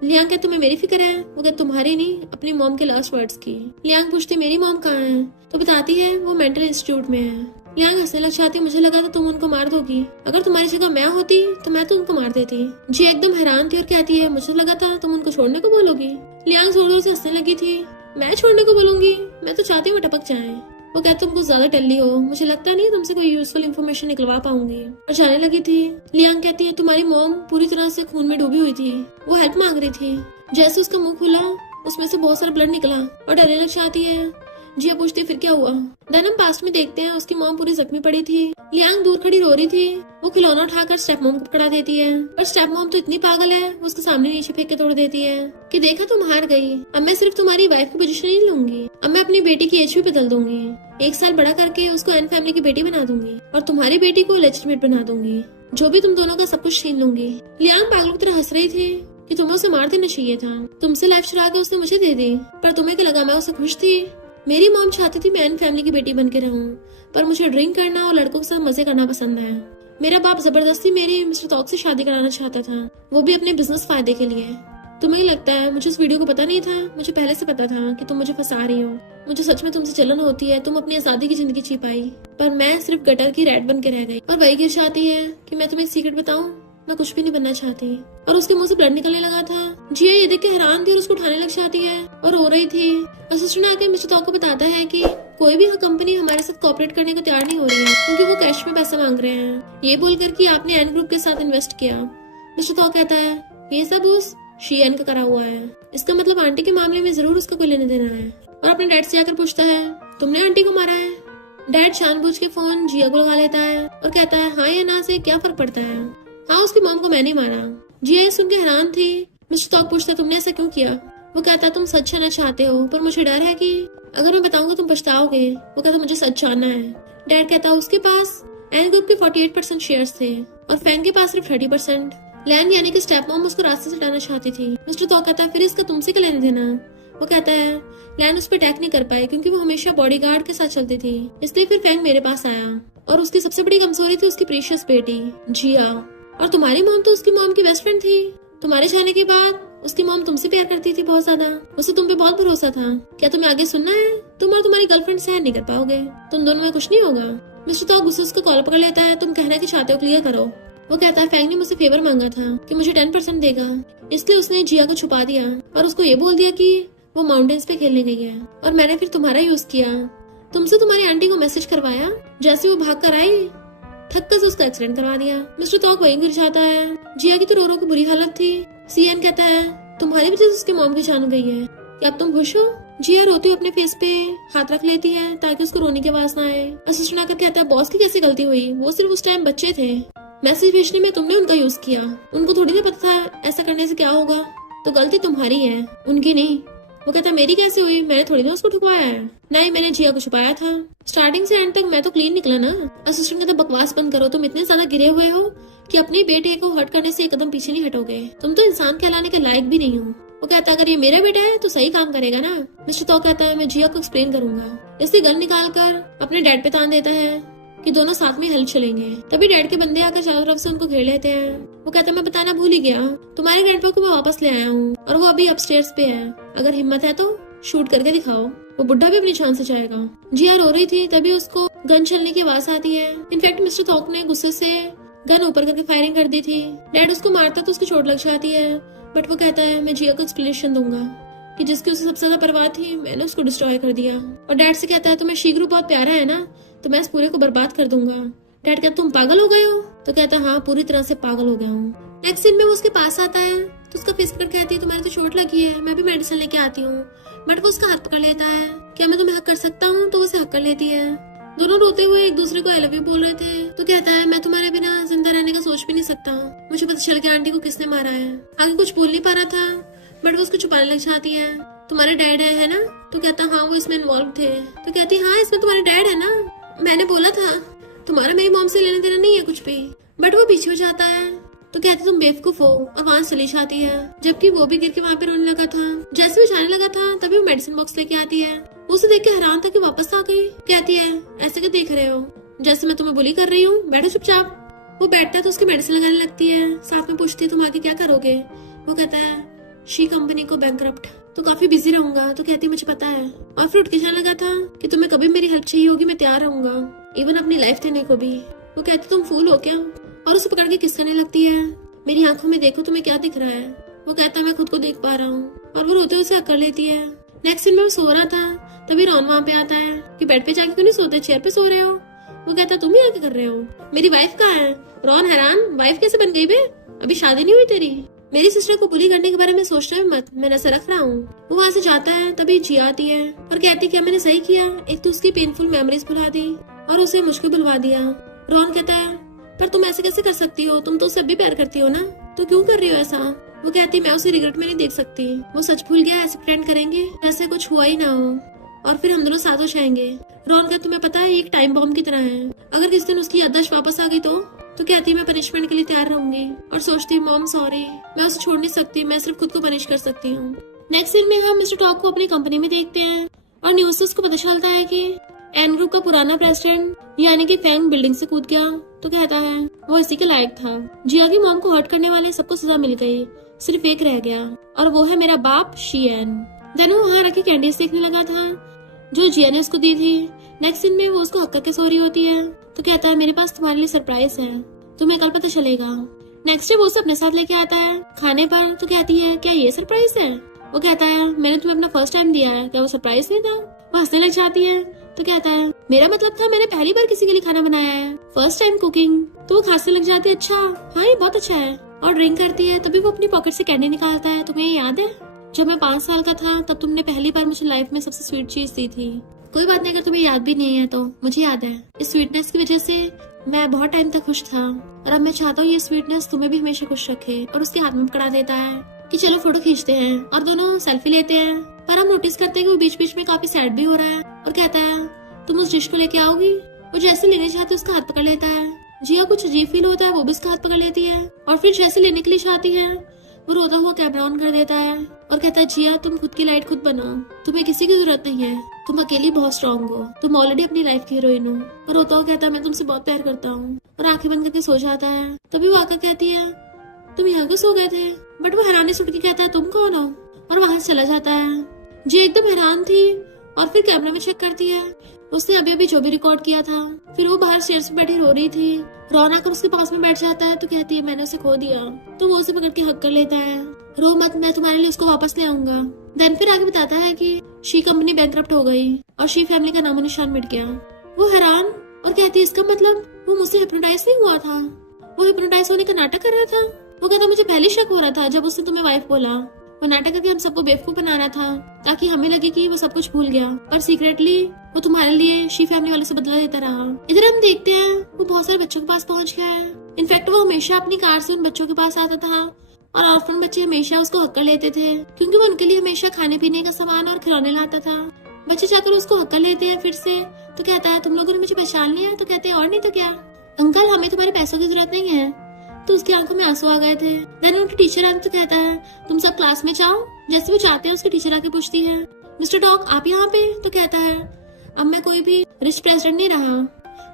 लियांग कहती तुम्हें मेरी फिक्र है। वो कहती तुम्हारी नहीं, अपनी मॉम के लास्ट वर्ड्स की। लियांग पूछती मेरी मॉम कहाँ है? तो बताती है वो मेंटल इंस्टीट्यूट में है। लियांग हंसने लग जाती, मुझे लगा था तुम उनको मार दोगी, अगर तुम्हारी जगह मैं होती तो मैं तो उनको मार देती। जी एकदम हैरान थी और कहती है मुझे लगा था तुम उनको छोड़ने को बोलोगी। लियांग जोर जोर से हंसने लगी थी, मैं छोड़ने को बोलूंगी? मैं तो चाहती हूँ वो टपक जाए। वो कहते तुम कुछ ज्यादा टल्ली हो, मुझे लगता नहीं तुमसे कोई यूजफुल इन्फॉर्मेशन निकलवा पाऊंगी। और जाने लगी थी। लियांग कहती है तुम्हारी मॉम पूरी तरह से खून में डूबी हुई थी, वो हेल्प मांग रही थी। जैसे उसका मुंह खुला उसमें से बहुत सारा ब्लड निकला और डरने लग जाती है। जिया पूछती फिर क्या हुआ? देन हम पास्ट में देखते हैं उसकी मॉम पूरी जख्मी पड़ी थी। लियांग दूर खड़ी रो रही थी। वो खिलौना उठाकर स्टेप मॉम को पकड़ा देती है, पर स्टेप मॉम तो इतनी पागल है वो उसके सामने नीचे फेंक के तोड़ देती है कि देखा तुम हार गई, अब मैं सिर्फ तुम्हारी वाइफ की पोजीशन नहीं लूंगी, अब मैं अपनी बेटी की एज भी बदल दूंगी। 1 साल बड़ा करके उसको एन फैमिली की बेटी बना दूंगी और तुम्हारी बेटी को लेजिटिमेट बना दूंगी। जो भी तुम दोनों का सब कुछ छीन लूंगी। लियांग पागलों की तरह हंस रही थी कि तुम्हें उसे मार देना चाहिए था, तुमसे लाइफ चुरा के उसने मुझे दे दी, पर तुम्हें क्या लगा मैं उसे खुश थी? मेरी मॉम चाहती थी मैं एन फैमिली की बेटी बन के रहूं, पर मुझे ड्रिंक करना और लड़कों के साथ मजे करना पसंद है। मेरा बाप जबरदस्ती मेरी मिस्टर तौक से शादी कराना चाहता था, वो भी अपने बिजनेस फायदे के लिए। तुम्हें लगता है मुझे इस वीडियो को पता नहीं था? मुझे पहले से पता था कि तुम मुझे फंसा रही हो। मुझे सच में तुमसे जलन होती है, तुम अपनी आजादी की जिंदगी जी पाई, पर मैं सिर्फ गटर की रैट बन के रह गई। और वही गिर चाहती है कि मैं तुम्हें एक सीक्रेट बताऊं, मैं कुछ भी नहीं बनना चाहती। और उसके मुंह से ब्लड निकलने लगा था। जिया ये देख के हैरान थी और उसको उठाने लग जाती है और रो रही थी। असिस्टेंट आके मिस्टर तौक को बताता है कि कोई भी कंपनी हमारे साथ कोऑपरेट करने को तैयार नहीं हो रही है, क्योंकि वो कैश में पैसा मांग रहे हैं, ये बोलकर कि आपने एन ग्रुप के साथ इन्वेस्ट किया। मिस्टर तौक कहता है ये सब उस शीएन का करा हुआ है, इसका मतलब आंटी के मामले में जरूर उसका कोई लेने देना है। और अपने डैड से आकर पूछता है तुमने आंटी को मारा है? डैड जानबूझ के फोन जिया को लगा लेता है और कहता है हाँ या ना से क्या फर्क पड़ता है, हाँ उसकी मॉम को मैंने मारा। जिया ये सुन के हैरान थी। मिस्टर तौक पूछता तुमने ऐसा क्यों किया? वो कहता तुम सच जानना चाहते हो, पर मुझे डर है कि अगर मैं बताऊंगा तुम पछताओगे। वो कहता मुझे सच जानना है। डैड कहता उसके पास एन ग्रुप के 48% शेयर्स थे और फैंग के पास सिर्फ 30%। लैन यानी कि स्टेप मॉम उसको रास्ते से हटाना चाहती थी। मिस्टर तौक कहता है फिर इसका तुमसे क्या लेना देना? वो कहता है लैन उस पर अटैक नहीं कर पाई क्योंकि वो हमेशा बॉडीगार्ड के साथ चलती थी, इसलिए फिर फैंग मेरे पास आया। और उसकी सबसे बड़ी कमजोरी थी उसकी प्रीशियस बेटी जिया। और तुम्हारी मॉम तो उसकी मॉम की बेस्ट फ्रेंड थी। तुम्हारे जाने के बाद उसकी मॉम तुमसे प्यार करती थी बहुत ज्यादा, उसे तुम पे बहुत भरोसा था। क्या तुम्हें आगे सुनना है? तुम और तुम्हारी गर्लफ्रेंड सहन नहीं कर पाओगे, तुम दोनों में कुछ नहीं होगा। मिस्टर तौक गुस्से उसको कॉलर पकड़ लेता है, तुम कहना कि चाहते हो क्लियर करो। वो कहता है फैंग ने मुझसे फेवर मांगा था कि मुझे 10% देगा, इसलिए उसने जिया को छुपा दिया और उसको ये बोल दिया कि वो माउंटेन्स पे खेलने गई है और मैंने फिर तुम्हारा यूज किया। तुमसे तुम्हारी आंटी को मैसेज करवाया, जैसे वो भाग कर आई थक्का से उसका एक्सीडेंट करवा दिया। मिस्टर तौक वहीं गिर जाता है। जिया की तो रो रो की बुरी हालत थी। सीएन कहता है तुम्हारी वजह से उसके मॉम की जान गई है, क्या अब तुम खुश हो? जिया रोती हुई अपने फेस पे हाथ रख लेती है ताकि उसको रोने की आवाज ना आए। असिस्टेंट आकर कहता है बॉस की कैसी गलती हुई, वो सिर्फ उस टाइम बच्चे थे, मैसेज भेजने में तुमने उनका यूज किया, उनको थोड़ी ना पता था ऐसा करने से क्या होगा, तो गलती तुम्हारी है उनकी नहीं। वो कहता मेरी कैसे हुई, मैंने थोड़ी ना उसको ठुकवाया है, नहीं मैंने जिया को छुपाया था, स्टार्टिंग से एंड तक मैं तो क्लीन निकला ना। असिस्टेंट कहता बकवास बंद करो, तुम इतने ज्यादा गिरे हुए हो कि अपने बेटे को हर्ट करने से एक कदम पीछे नहीं हटोगे, तुम तो इंसान कहलाने के लायक भी नहीं हो। वो कहता अगर ये मेरा बेटा है तो सही काम करेगा ना। मिस्टर तौक कहता है मैं जिया को एक्सप्लेन करूंगा, इसलिए गन निकाल कर अपने डैड पे तान देता है कि दोनों साथ में हेल्प चलेंगे। तभी डैड के बंदे आकर चारों तरफ से उनको घेर लेते हैं। वो कहता है मैं बताना भूल ही गया, तुम्हारे ग्रैंडपा को मैं वापस ले आया हूँ और वो अभी अपस्टेयर्स पे है, अगर हिम्मत है तो शूट करके दिखाओ, वो बुढ़ा भी अपनी जान से जाएगा। जिया रो रही थी, तभी उसको गन चलने की आवाज आती है। इनफैक्ट मिस्टर तौक ने गुस्से से गन ऊपर करके फायरिंग कर दी थी। डैड उसको मारता तो उसकी चोट लग जाती है, बट वो कहता है मैं जिया को एक्सप्लेनेशन दूंगा कि जिसकी उसे सबसे ज्यादा परवाह थी मैंने उसको डिस्ट्रॉय कर दिया। और डैड से कहता है तुम्हें शीघ्र बहुत प्यारा है ना, तो मैं इस पूरे को बर्बाद कर दूंगा। डैड कहता तुम पागल हो गए हो? तो कहता हाँ पूरी तरह से पागल हो गया हूँ। नेक्स्ट सीन में वो उसके पास आता है तो उसका फेस कर कहती है तुम्हारी तो चोट लगी है, मैं भी मेडिसिन लेके आती हूँ। बट वो उसका हाथ पकड़ लेता है, क्या मैं तुम्हें हक कर सकता हूँ? तो उसे हक कर लेती है। दोनों रोते हुए एक दूसरे को आई लव यू बोल रहे थे। तो कहता है मैं तुम्हारे बिना जिंदा रहने का सोच भी नहीं सकता, मुझे पता चल गया आंटी को किसने मारा है। आगे कुछ बोल नहीं पा रहा था बट वो उसको छुपाने लग जाती है। तुम्हारे डैड है ना? तो कहता हाँ वो इसमें इन्वॉल्व थे। तो कहती हाँ इसमें तुम्हारे डैड है ना, मैंने बोला था तुम्हारा मेरी मॉम से लेने देना नहीं है कुछ भी। बट वो पीछे हो जाता है तो कहती तुम बेवकूफ हो और वहां चली जाती है, जबकि वो भी गिर के वहां पे रोने लगा था। जैसे वो जाने लगा था तभी वो मेडिसिन बॉक्स लेके आती है। उसे देख के हैरान था कि वापस आ गई। कहती है ऐसे क्या देख रहे हो, जैसे मैं तुम्हें बुली कर रही हूँ, बैठो चुपचाप। वो बैठता है तो उसकी मेडिसिन लगाने लगती है, साथ में पूछती है तुम आगे क्या करोगे। वो कहता है शी कंपनी को बैंकरप्ट, तो काफी बिजी रहूंगा। तो कहती मुझे पता है। और फिर उठ के जाने लगा था कि तुम्हें कभी मेरी हेल्प चाहिए होगी मैं तैयार रहूंगा, इवन अपनी लाइफ देने को भी। वो कहती तुम फूल हो क्या, और उसे पकड़ के किस करने लगती है। मेरी आंखों में देखो तुम्हें क्या दिख रहा है। वो कहता है मैं खुद को देख पा रहा हूँ, और वो रोते हुए उसे हक कर लेती है। नेक्स्ट सीन में वो सो रहा था तभी रॉन वहाँ पे आता है कि बेड पे जाके क्यों नहीं सोते, चेयर पे सो रहे हो। वो कहता तुम ही आके कर रहे हो, मेरी वाइफ कहाँ है। रॉन हैरान, वाइफ कैसे बन गई बे, अभी शादी नहीं हुई तेरी। मेरी सिस्टर को बुली करने के बारे में सोचना है मत, मैं नजर रख रहा हूँ। वो वहाँ से जाता है तभी जिया आती है और कहती क्या मैंने सही किया, एक तो उसकी पेनफुल मेमोरीज भुला दी और उसे मुझको बुलवा दिया। रॉन कहता है पर तुम ऐसे कैसे कर सकती हो, तुम तो उससे भी प्यार करती हो ना, तो क्यों कर रही हो ऐसा। वो कहती मैं उसे रिग्रेट में नहीं देख सकती, वो सच भूल गया, ऐसे प्रेटेंड करेंगे जैसे कुछ हुआ ही ना हो और फिर हम दोनों साथ हो जाएंगे। रॉन का तुम्हें पता है ये एक टाइम बॉम्ब की तरह है, अगर किसी दिन उसकी याददाश्त वापस आ गई तो कहती मैं पनिशमेंट के लिए तैयार रहूंगी। और सोचती मॉम सॉरी, मैं उसे छोड़ नहीं सकती, मैं सिर्फ खुद को पनिश कर सकती हूँ। नेक्स्ट सीन में हम मिस्टर टॉक को अपनी कंपनी में देखते हैं और न्यूज से उसको पता चलता है कि एन ग्रुप का पुराना प्रेसिडेंट यानी कि फैंग बिल्डिंग से कूद गया। तो कहता है वो इसी के लायक था, जिया की मॉम को हर्ट करने वाले सबको सजा मिल गई, सिर्फ एक रह गया और वो है मेरा बाप शियन। देन वो वहाँ रखी कैंडीज देखने लगा था जो जिया ने उसको दी थी। नेक्स्ट सीन में वो उसको हक करके सो रही होती है तो कहता है मेरे पास तुम्हारे लिए सरप्राइज है, तुम्हें कल पता चलेगा। नेक्स्ट डे वो उसे अपने साथ लेके आता है खाने पर। तो कहती है क्या ये सरप्राइज है। वो कहता है मैंने तुम्हें अपना फर्स्ट टाइम दिया है, क्या वो सरप्राइज नहीं था। वो हंसने लग जाती है तो कहता है मेरा मतलब था मैंने पहली बार किसी के लिए खाना बनाया है, फर्स्ट टाइम कुकिंग। तो वो खांसने लग जाती है अच्छा हाँ ये बहुत अच्छा है और ड्रिंक करती है। तभी वो अपनी पॉकेट से कैंडी निकालता है, तुम्हें याद है जब मैं 5 साल का था तब तुमने पहली बार मुझे लाइफ में सबसे स्वीट चीज दी थी। कोई बात नहीं अगर तुम्हें याद भी नहीं है तो मुझे याद है, इस स्वीटनेस की वजह से मैं बहुत टाइम तक खुश था और अब मैं चाहता हूँ ये स्वीटनेस तुम्हें भी हमेशा खुश रखे। और उसके हाथ में पकड़ा देता है कि चलो फोटो खींचते हैं और दोनों सेल्फी लेते हैं। पर हम नोटिस करते हैं कि वो बीच बीच में काफी सैड भी हो रहा है और कहता है तुम उस डिश को लेके आओगी। वो जैसे लेने चाहते उसका हाथ पकड़ लेता है। जिया कुछ अजीब फील होता है, वो भी उसका हाथ पकड़ लेती है और फिर जैसे लेने के लिए चाहती है वो रोता हुआ कैमरा ऑन कर देता है और कहता है जिया तुम खुद की लाइट खुद बनाओ, तुम्हें किसी की जरूरत नहीं है, तुम अकेली बहुत स्ट्रॉन्ग हो, तुम ऑलरेडी अपनी लाइफ की हीरोइन हो। और रोता हुआ कहता है मैं तुमसे बहुत प्यार करता हूँ और आंखें बंद करके सो जाता है। तभी वो आकर कहती है तुम यहाँ क्यों सो गए थे। बट वो हैरानी से उठ के कहता है तुम कौन हो और वहां से चला जाता है। जी एकदम हैरान थी और फिर कैमरा में चेक करती है उसने अभी अभी जो भी रिकॉर्ड किया था। फिर वो बाहर चेयर्स पे बैठी रो रही थी। रॉन आकर उसके पास में बैठ जाता है तो कहती है मैंने उसे खो दिया। तो वो उसे पकड़ के हक कर लेता है, रो मत मैं तुम्हारे लिए उसको वापस ले आऊंगा। देन फिर आगे बताता है कि शी कंपनी बैंकरप्ट हो गई और शी फैमिली का नामो निशान मिट गया। वो हैरान और कहती है इसका मतलब वो मुझसे हिप्नोटाइज नहीं हुआ था, वो हिप्नोटाइज होने का नाटक कर रहा था। वो कहता मुझे पहले शक हो रहा था जब उसने तुम्हें वाइफ बोला, वो नाटक करके हम सबको बेवकूफ बना रहा था ताकि हमें लगे कि वो सब कुछ भूल गया, पर सीक्रेटली वो तुम्हारे लिए शी फैमिली वाले से बदला देता रहा। इधर हम देखते हैं वो बहुत सारे बच्चों के पास पहुंच गया है। इनफैक्ट वो हमेशा अपनी कार से उन बच्चों के पास आता था और ऑर्फन बच्चे हमेशा उसको हक कर लेते थे क्योंकि वो उनके लिए हमेशा खाने पीने का सामान और खिलौने लाता था। बच्चे जाकर उसको हक कर लेते हैं फिर से। तो कहता है तुम लोगों ने मुझे पहचान लिया। तो कहते हैं और नहीं तो क्या अंकल, हमें तुम्हारे पैसों की जरूरत नहीं है। तो उसकी आंखों में आंसू आ गए थे। देन उनकी टीचर आती तो कहता है तुम सब क्लास में जाओ। जैसे वो चाहते हैं उसकी टीचर आके पूछती है मिस्टर डॉग आप यहाँ पे। तो कहता है अब मैं कोई भी रिच प्रेसिडेंट नहीं रहा,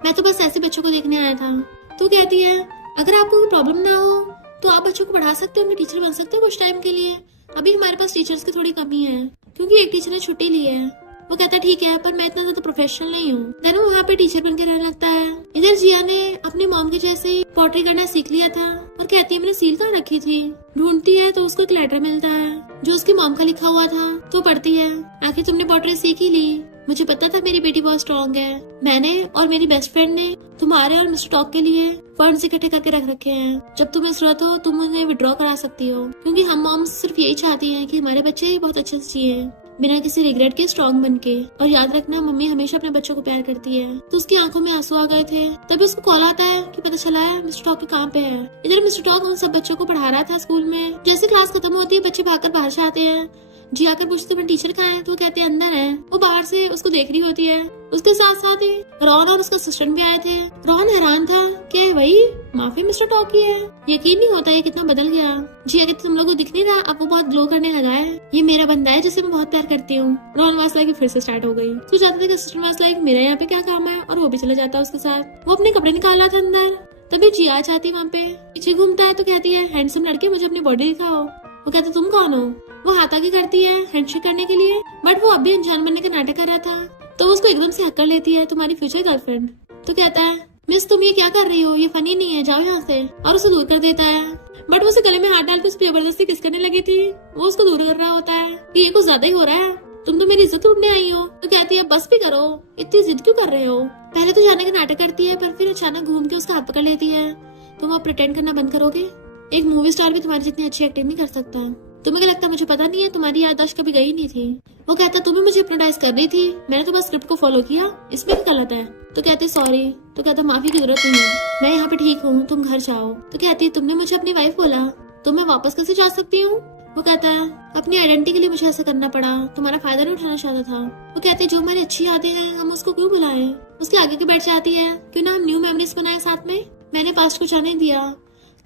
मैं तो बस ऐसे बच्चों को देखने आया था। तो कहती है अगर आपको कोई प्रॉब्लम ना हो तो आप बच्चों को पढ़ा सकते हो, उनके टीचर बन सकते हो कुछ टाइम के लिए। अभी हमारे पास टीचर्स की थोड़ी कमी है क्योंकि एक टीचर ने छुट्टी ली है। वो कहता है ठीक है पर मैं इतना ज्यादा प्रोफेशनल नहीं हूँ। देन वो वहाँ पे टीचर बन के रहने लगता है। इधर जिया ने अपनी मॉम के जैसे ही पॉटरी करना सीख लिया था और कहती है मैंने सील कहाँ रखी थी। ढूंढती है तो उसको एक लेटर मिलता है जो उसकी मॉम का लिखा हुआ था। तो पढ़ती है, आखिर तुमने पोर्ट्रेट सीख ही ली। मुझे पता था मेरी बेटी बहुत स्ट्रांग है। मैंने और मेरी बेस्ट फ्रेंड ने तुम्हारे और मिस्टर टॉक के लिए फंड्स इकट्ठे करके रख रखे हैं। जब तुम्हें जरूरत हो तुम उन्हें विड्रॉ करा सकती हो, क्योंकि हम मॉम्स सिर्फ यही चाहती हैं कि हमारे बच्चे बहुत अच्छे से जिए, बिना किसी रिग्रेट के, स्ट्रॉन्ग बन के। और याद रखना, मम्मी हमेशा अपने बच्चों को प्यार करती है। तो उसकी आंखों में आंसू आ गए थे। तभी उसको कॉल आता है कि पता चला है मिस्टर टॉक के कहाँ पे है। इधर मिस्टर टॉक उन सब बच्चों को पढ़ा रहा था स्कूल में। जैसे क्लास खत्म होती है बच्चे भागकर बाहर से आते हैं। जी आकर पूछते हैं टीचर कहाँ है, तो वो कहते हैं अंदर है। वो बाहर से उसको देख रही होती है। उसके साथ साथ ही रॉन और उसका असिस्टेंट भी आए थे। रॉन हैरान था कि वही माफी मिस्टर टॉक ही है। यकीन नहीं होता ये कितना बदल गया। जी अगर तुम लोगों को दिख नहीं रहा, अब वो बहुत ग्लो करने लगा है। ये मेरा बंदा है जिसे मैं बहुत प्यार करती हूँ। रॉन वास लाइक फिर से स्टार्ट हो गई। तो चाहते थे कि असिस्टेंट वास लाइक मेरा यहाँ पे क्या काम है, और वो भी चला जाता है उसके साथ। वो अपने कपड़े निकाल रहा था अंदर, तभी जी आ जाती वहाँ पे। पीछे घूमता है तो कहती है हैंडसम लड़के मुझे अपनी बॉडी दिखाओ। वो कहते तुम कौन हो। वो हाथ आगे करती है हैंडशेक करने के लिए, बट वो अभी अनजान बनने का नाटक कर रहा था। तो वो उसको एकदम से हक कर लेती है, तुम्हारी फ्यूचर गर्लफ्रेंड। तो कहता है मिस तुम ये क्या कर रही हो, ये फनी नहीं है, जाओ यहाँ से, और उसे दूर कर देता है। बट वो उसे गले में हाथ डाल के उस पर जबरदस्ती किस करने लगी थी। वो उसको दूर कर रहा होता है कि ये कुछ ज्यादा ही हो रहा है, तुम तो मेरी इज्जत लूटने आई हो। तो कहती है बस भी करो, इतनी जिद क्यों कर रहे हो। पहले तो जाने का नाटक करती है, पर फिर अचानक घूम के उसका हाथ पकड़ लेती है। तुम अब प्रिटेंड करना बंद करोगे। एक मूवी स्टार भी तुम्हारी जितनी अच्छी एक्टिंग नहीं कर सकता। तुम्हें क्या लगता है मुझे पता नहीं है, तुम्हारी याददाश्त कभी गई नहीं थी। वो कहता तुम्हें मुझे हिप्नोटाइज कर रही थी, मैंने तो बस स्क्रिप्ट को फॉलो किया, इसमें क्या गलत है। तो कहते सॉरी। तो कहता माफी की जरूरत नहीं है, मैं यहाँ पे ठीक हूँ, तुम घर जाओ। तो कहती तुमने मुझे अपनी वाइफ बोला, तो मैं वापस कैसे जा सकती हूँ। वो कहता है अपनी आइडेंटिटी के लिए मुझे ऐसा करना पड़ा, तुम्हारा फायदा नहीं उठाना चाहता था। वो कहते जो हमारी अच्छी यादें हैं हम उसको क्यों भुलाएं। उसके आगे के बैठ जाती है, क्यों ना हम न्यू मेमोरीज बनाए साथ में। मैंने पास्ट को जाने दिया,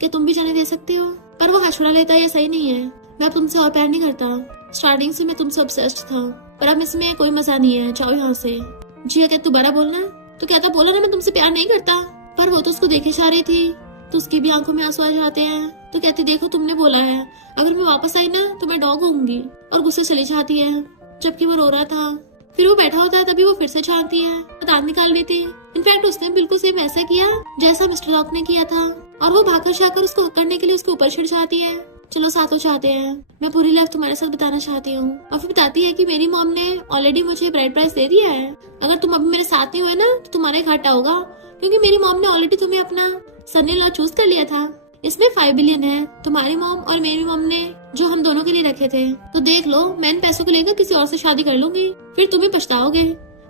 क्या तुम भी जाने दे सकते हो। पर वो हाथ छुड़ा लेता है, ये सही नहीं है, मैं अब तुमसे और प्यार नहीं करता। स्टार्टिंग से मैं तुमसे ऑब्सेस्ड था, पर अब इसमें कोई मजा नहीं है, जाओ यहाँ से। जी क्या दोबारा बोलना। तो कहता बोला ना मैं तुमसे प्यार नहीं करता। पर वो तो उसको देखे जा रही थी, तो उसकी भी आंखों में आंसू आ जाते हैं। तो कहती देखो तुमने बोला है अगर मैं वापस आई ना तो मैं डॉग होंगी, और गुस्से चली जाती है, जबकि वो रो रहा था। फिर वो बैठा होता है, तभी वो फिर से झांकती है, दांत निकाल लेती। इनफैक्ट उसने बिल्कुल सेम ऐसा किया जैसा मिस्टर डॉग ने किया था, और वो भागकर जाकर उसको हक करने के लिए उसके ऊपर छिड़ जाती है। चलो साथ हो जाते हैं, मैं पूरी लाइफ तुम्हारे साथ बिताना चाहती हूँ। और फिर बताती है कि मेरी मॉम ने ऑलरेडी मुझे ब्राइड प्राइस दे दिया है, अगर तुम अभी मेरे साथ नहीं हुए ना तो तुम्हारा घाटा होगा, क्योंकि मेरी मॉम ने ऑलरेडी तुम्हें अपना सन इन लॉ चूज कर लिया था। इसमें 5 बिलियन है, तुम्हारी मॉम और मेरी मॉम ने जो हम दोनों के लिए रखे थे। तो देख लो मैं इन पैसों को लेकर किसी और से शादी कर लूंगी, फिर तुम्हें पछताओगे।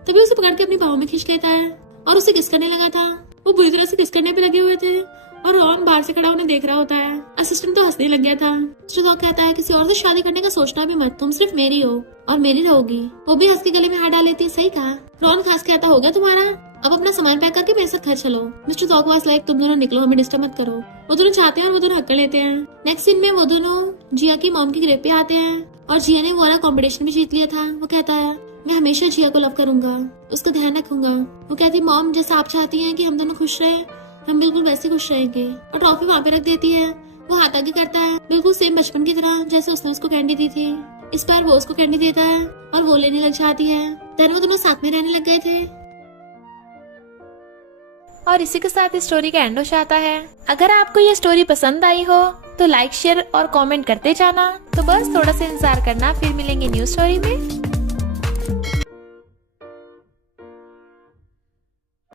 तभी उसे पकड़ के अपनी बाहों में खींच लेता है और उसे किस करने लगा था। वो बुरी तरह से किस करने पे लगे हुए थे, और रॉन बाहर से खड़ा उन्हें देख रहा होता है। असिस्टेंट तो हंसने लग गया था। तो कहता है किसी और से शादी करने का सोचना भी मत, तुम सिर्फ मेरी हो और मेरी रहोगी। वो भी हंस के गले में हाथ डाल लेती है, सही कहा। रॉन खास कहता होगा तुम्हारा, अब अपना सामान पैक करके मेरे साथ घर चलो। मिस्टर डॉग वाज लाइक तुम दोनों निकलो, हमें डिस्टर्ब मत करो। वो दोनों चाहते हैं और वो दोनों हक कर लेते हैं। नेक्स्ट सीन में वो दोनों जिया की मॉम की ग्रेव पे आते हैं, और जिया ने वो वाला कॉम्पिटिशन भी जीत लिया था। वो कहता है मैं हमेशा जिया को लव करूंगा, उसका ध्यान रखूंगा। वो कहती मॉम जैसा आप चाहती हैं कि हम दोनों खुश रहे, हम बिल्कुल वैसे खुश रहेंगे। और ट्रॉफी वहाँ पे रख देती है। वो हाथ आगे करता है, बिल्कुल सेम बचपन की तरह जैसे उसने उसको कैंडी दी थी। इस बार वो उसको कैंडी देता है और वो लेने लग जाती है। देन वो दोनों साथ में रहने लग गए थे। और इसी के साथ इस स्टोरी का एंड हो जाता है। अगर आपको ये स्टोरी पसंद आई हो तो लाइक, शेयर और कमेंट करते जाना। तो बस थोड़ा सा इंतजार करना, फिर मिलेंगे न्यू स्टोरी में।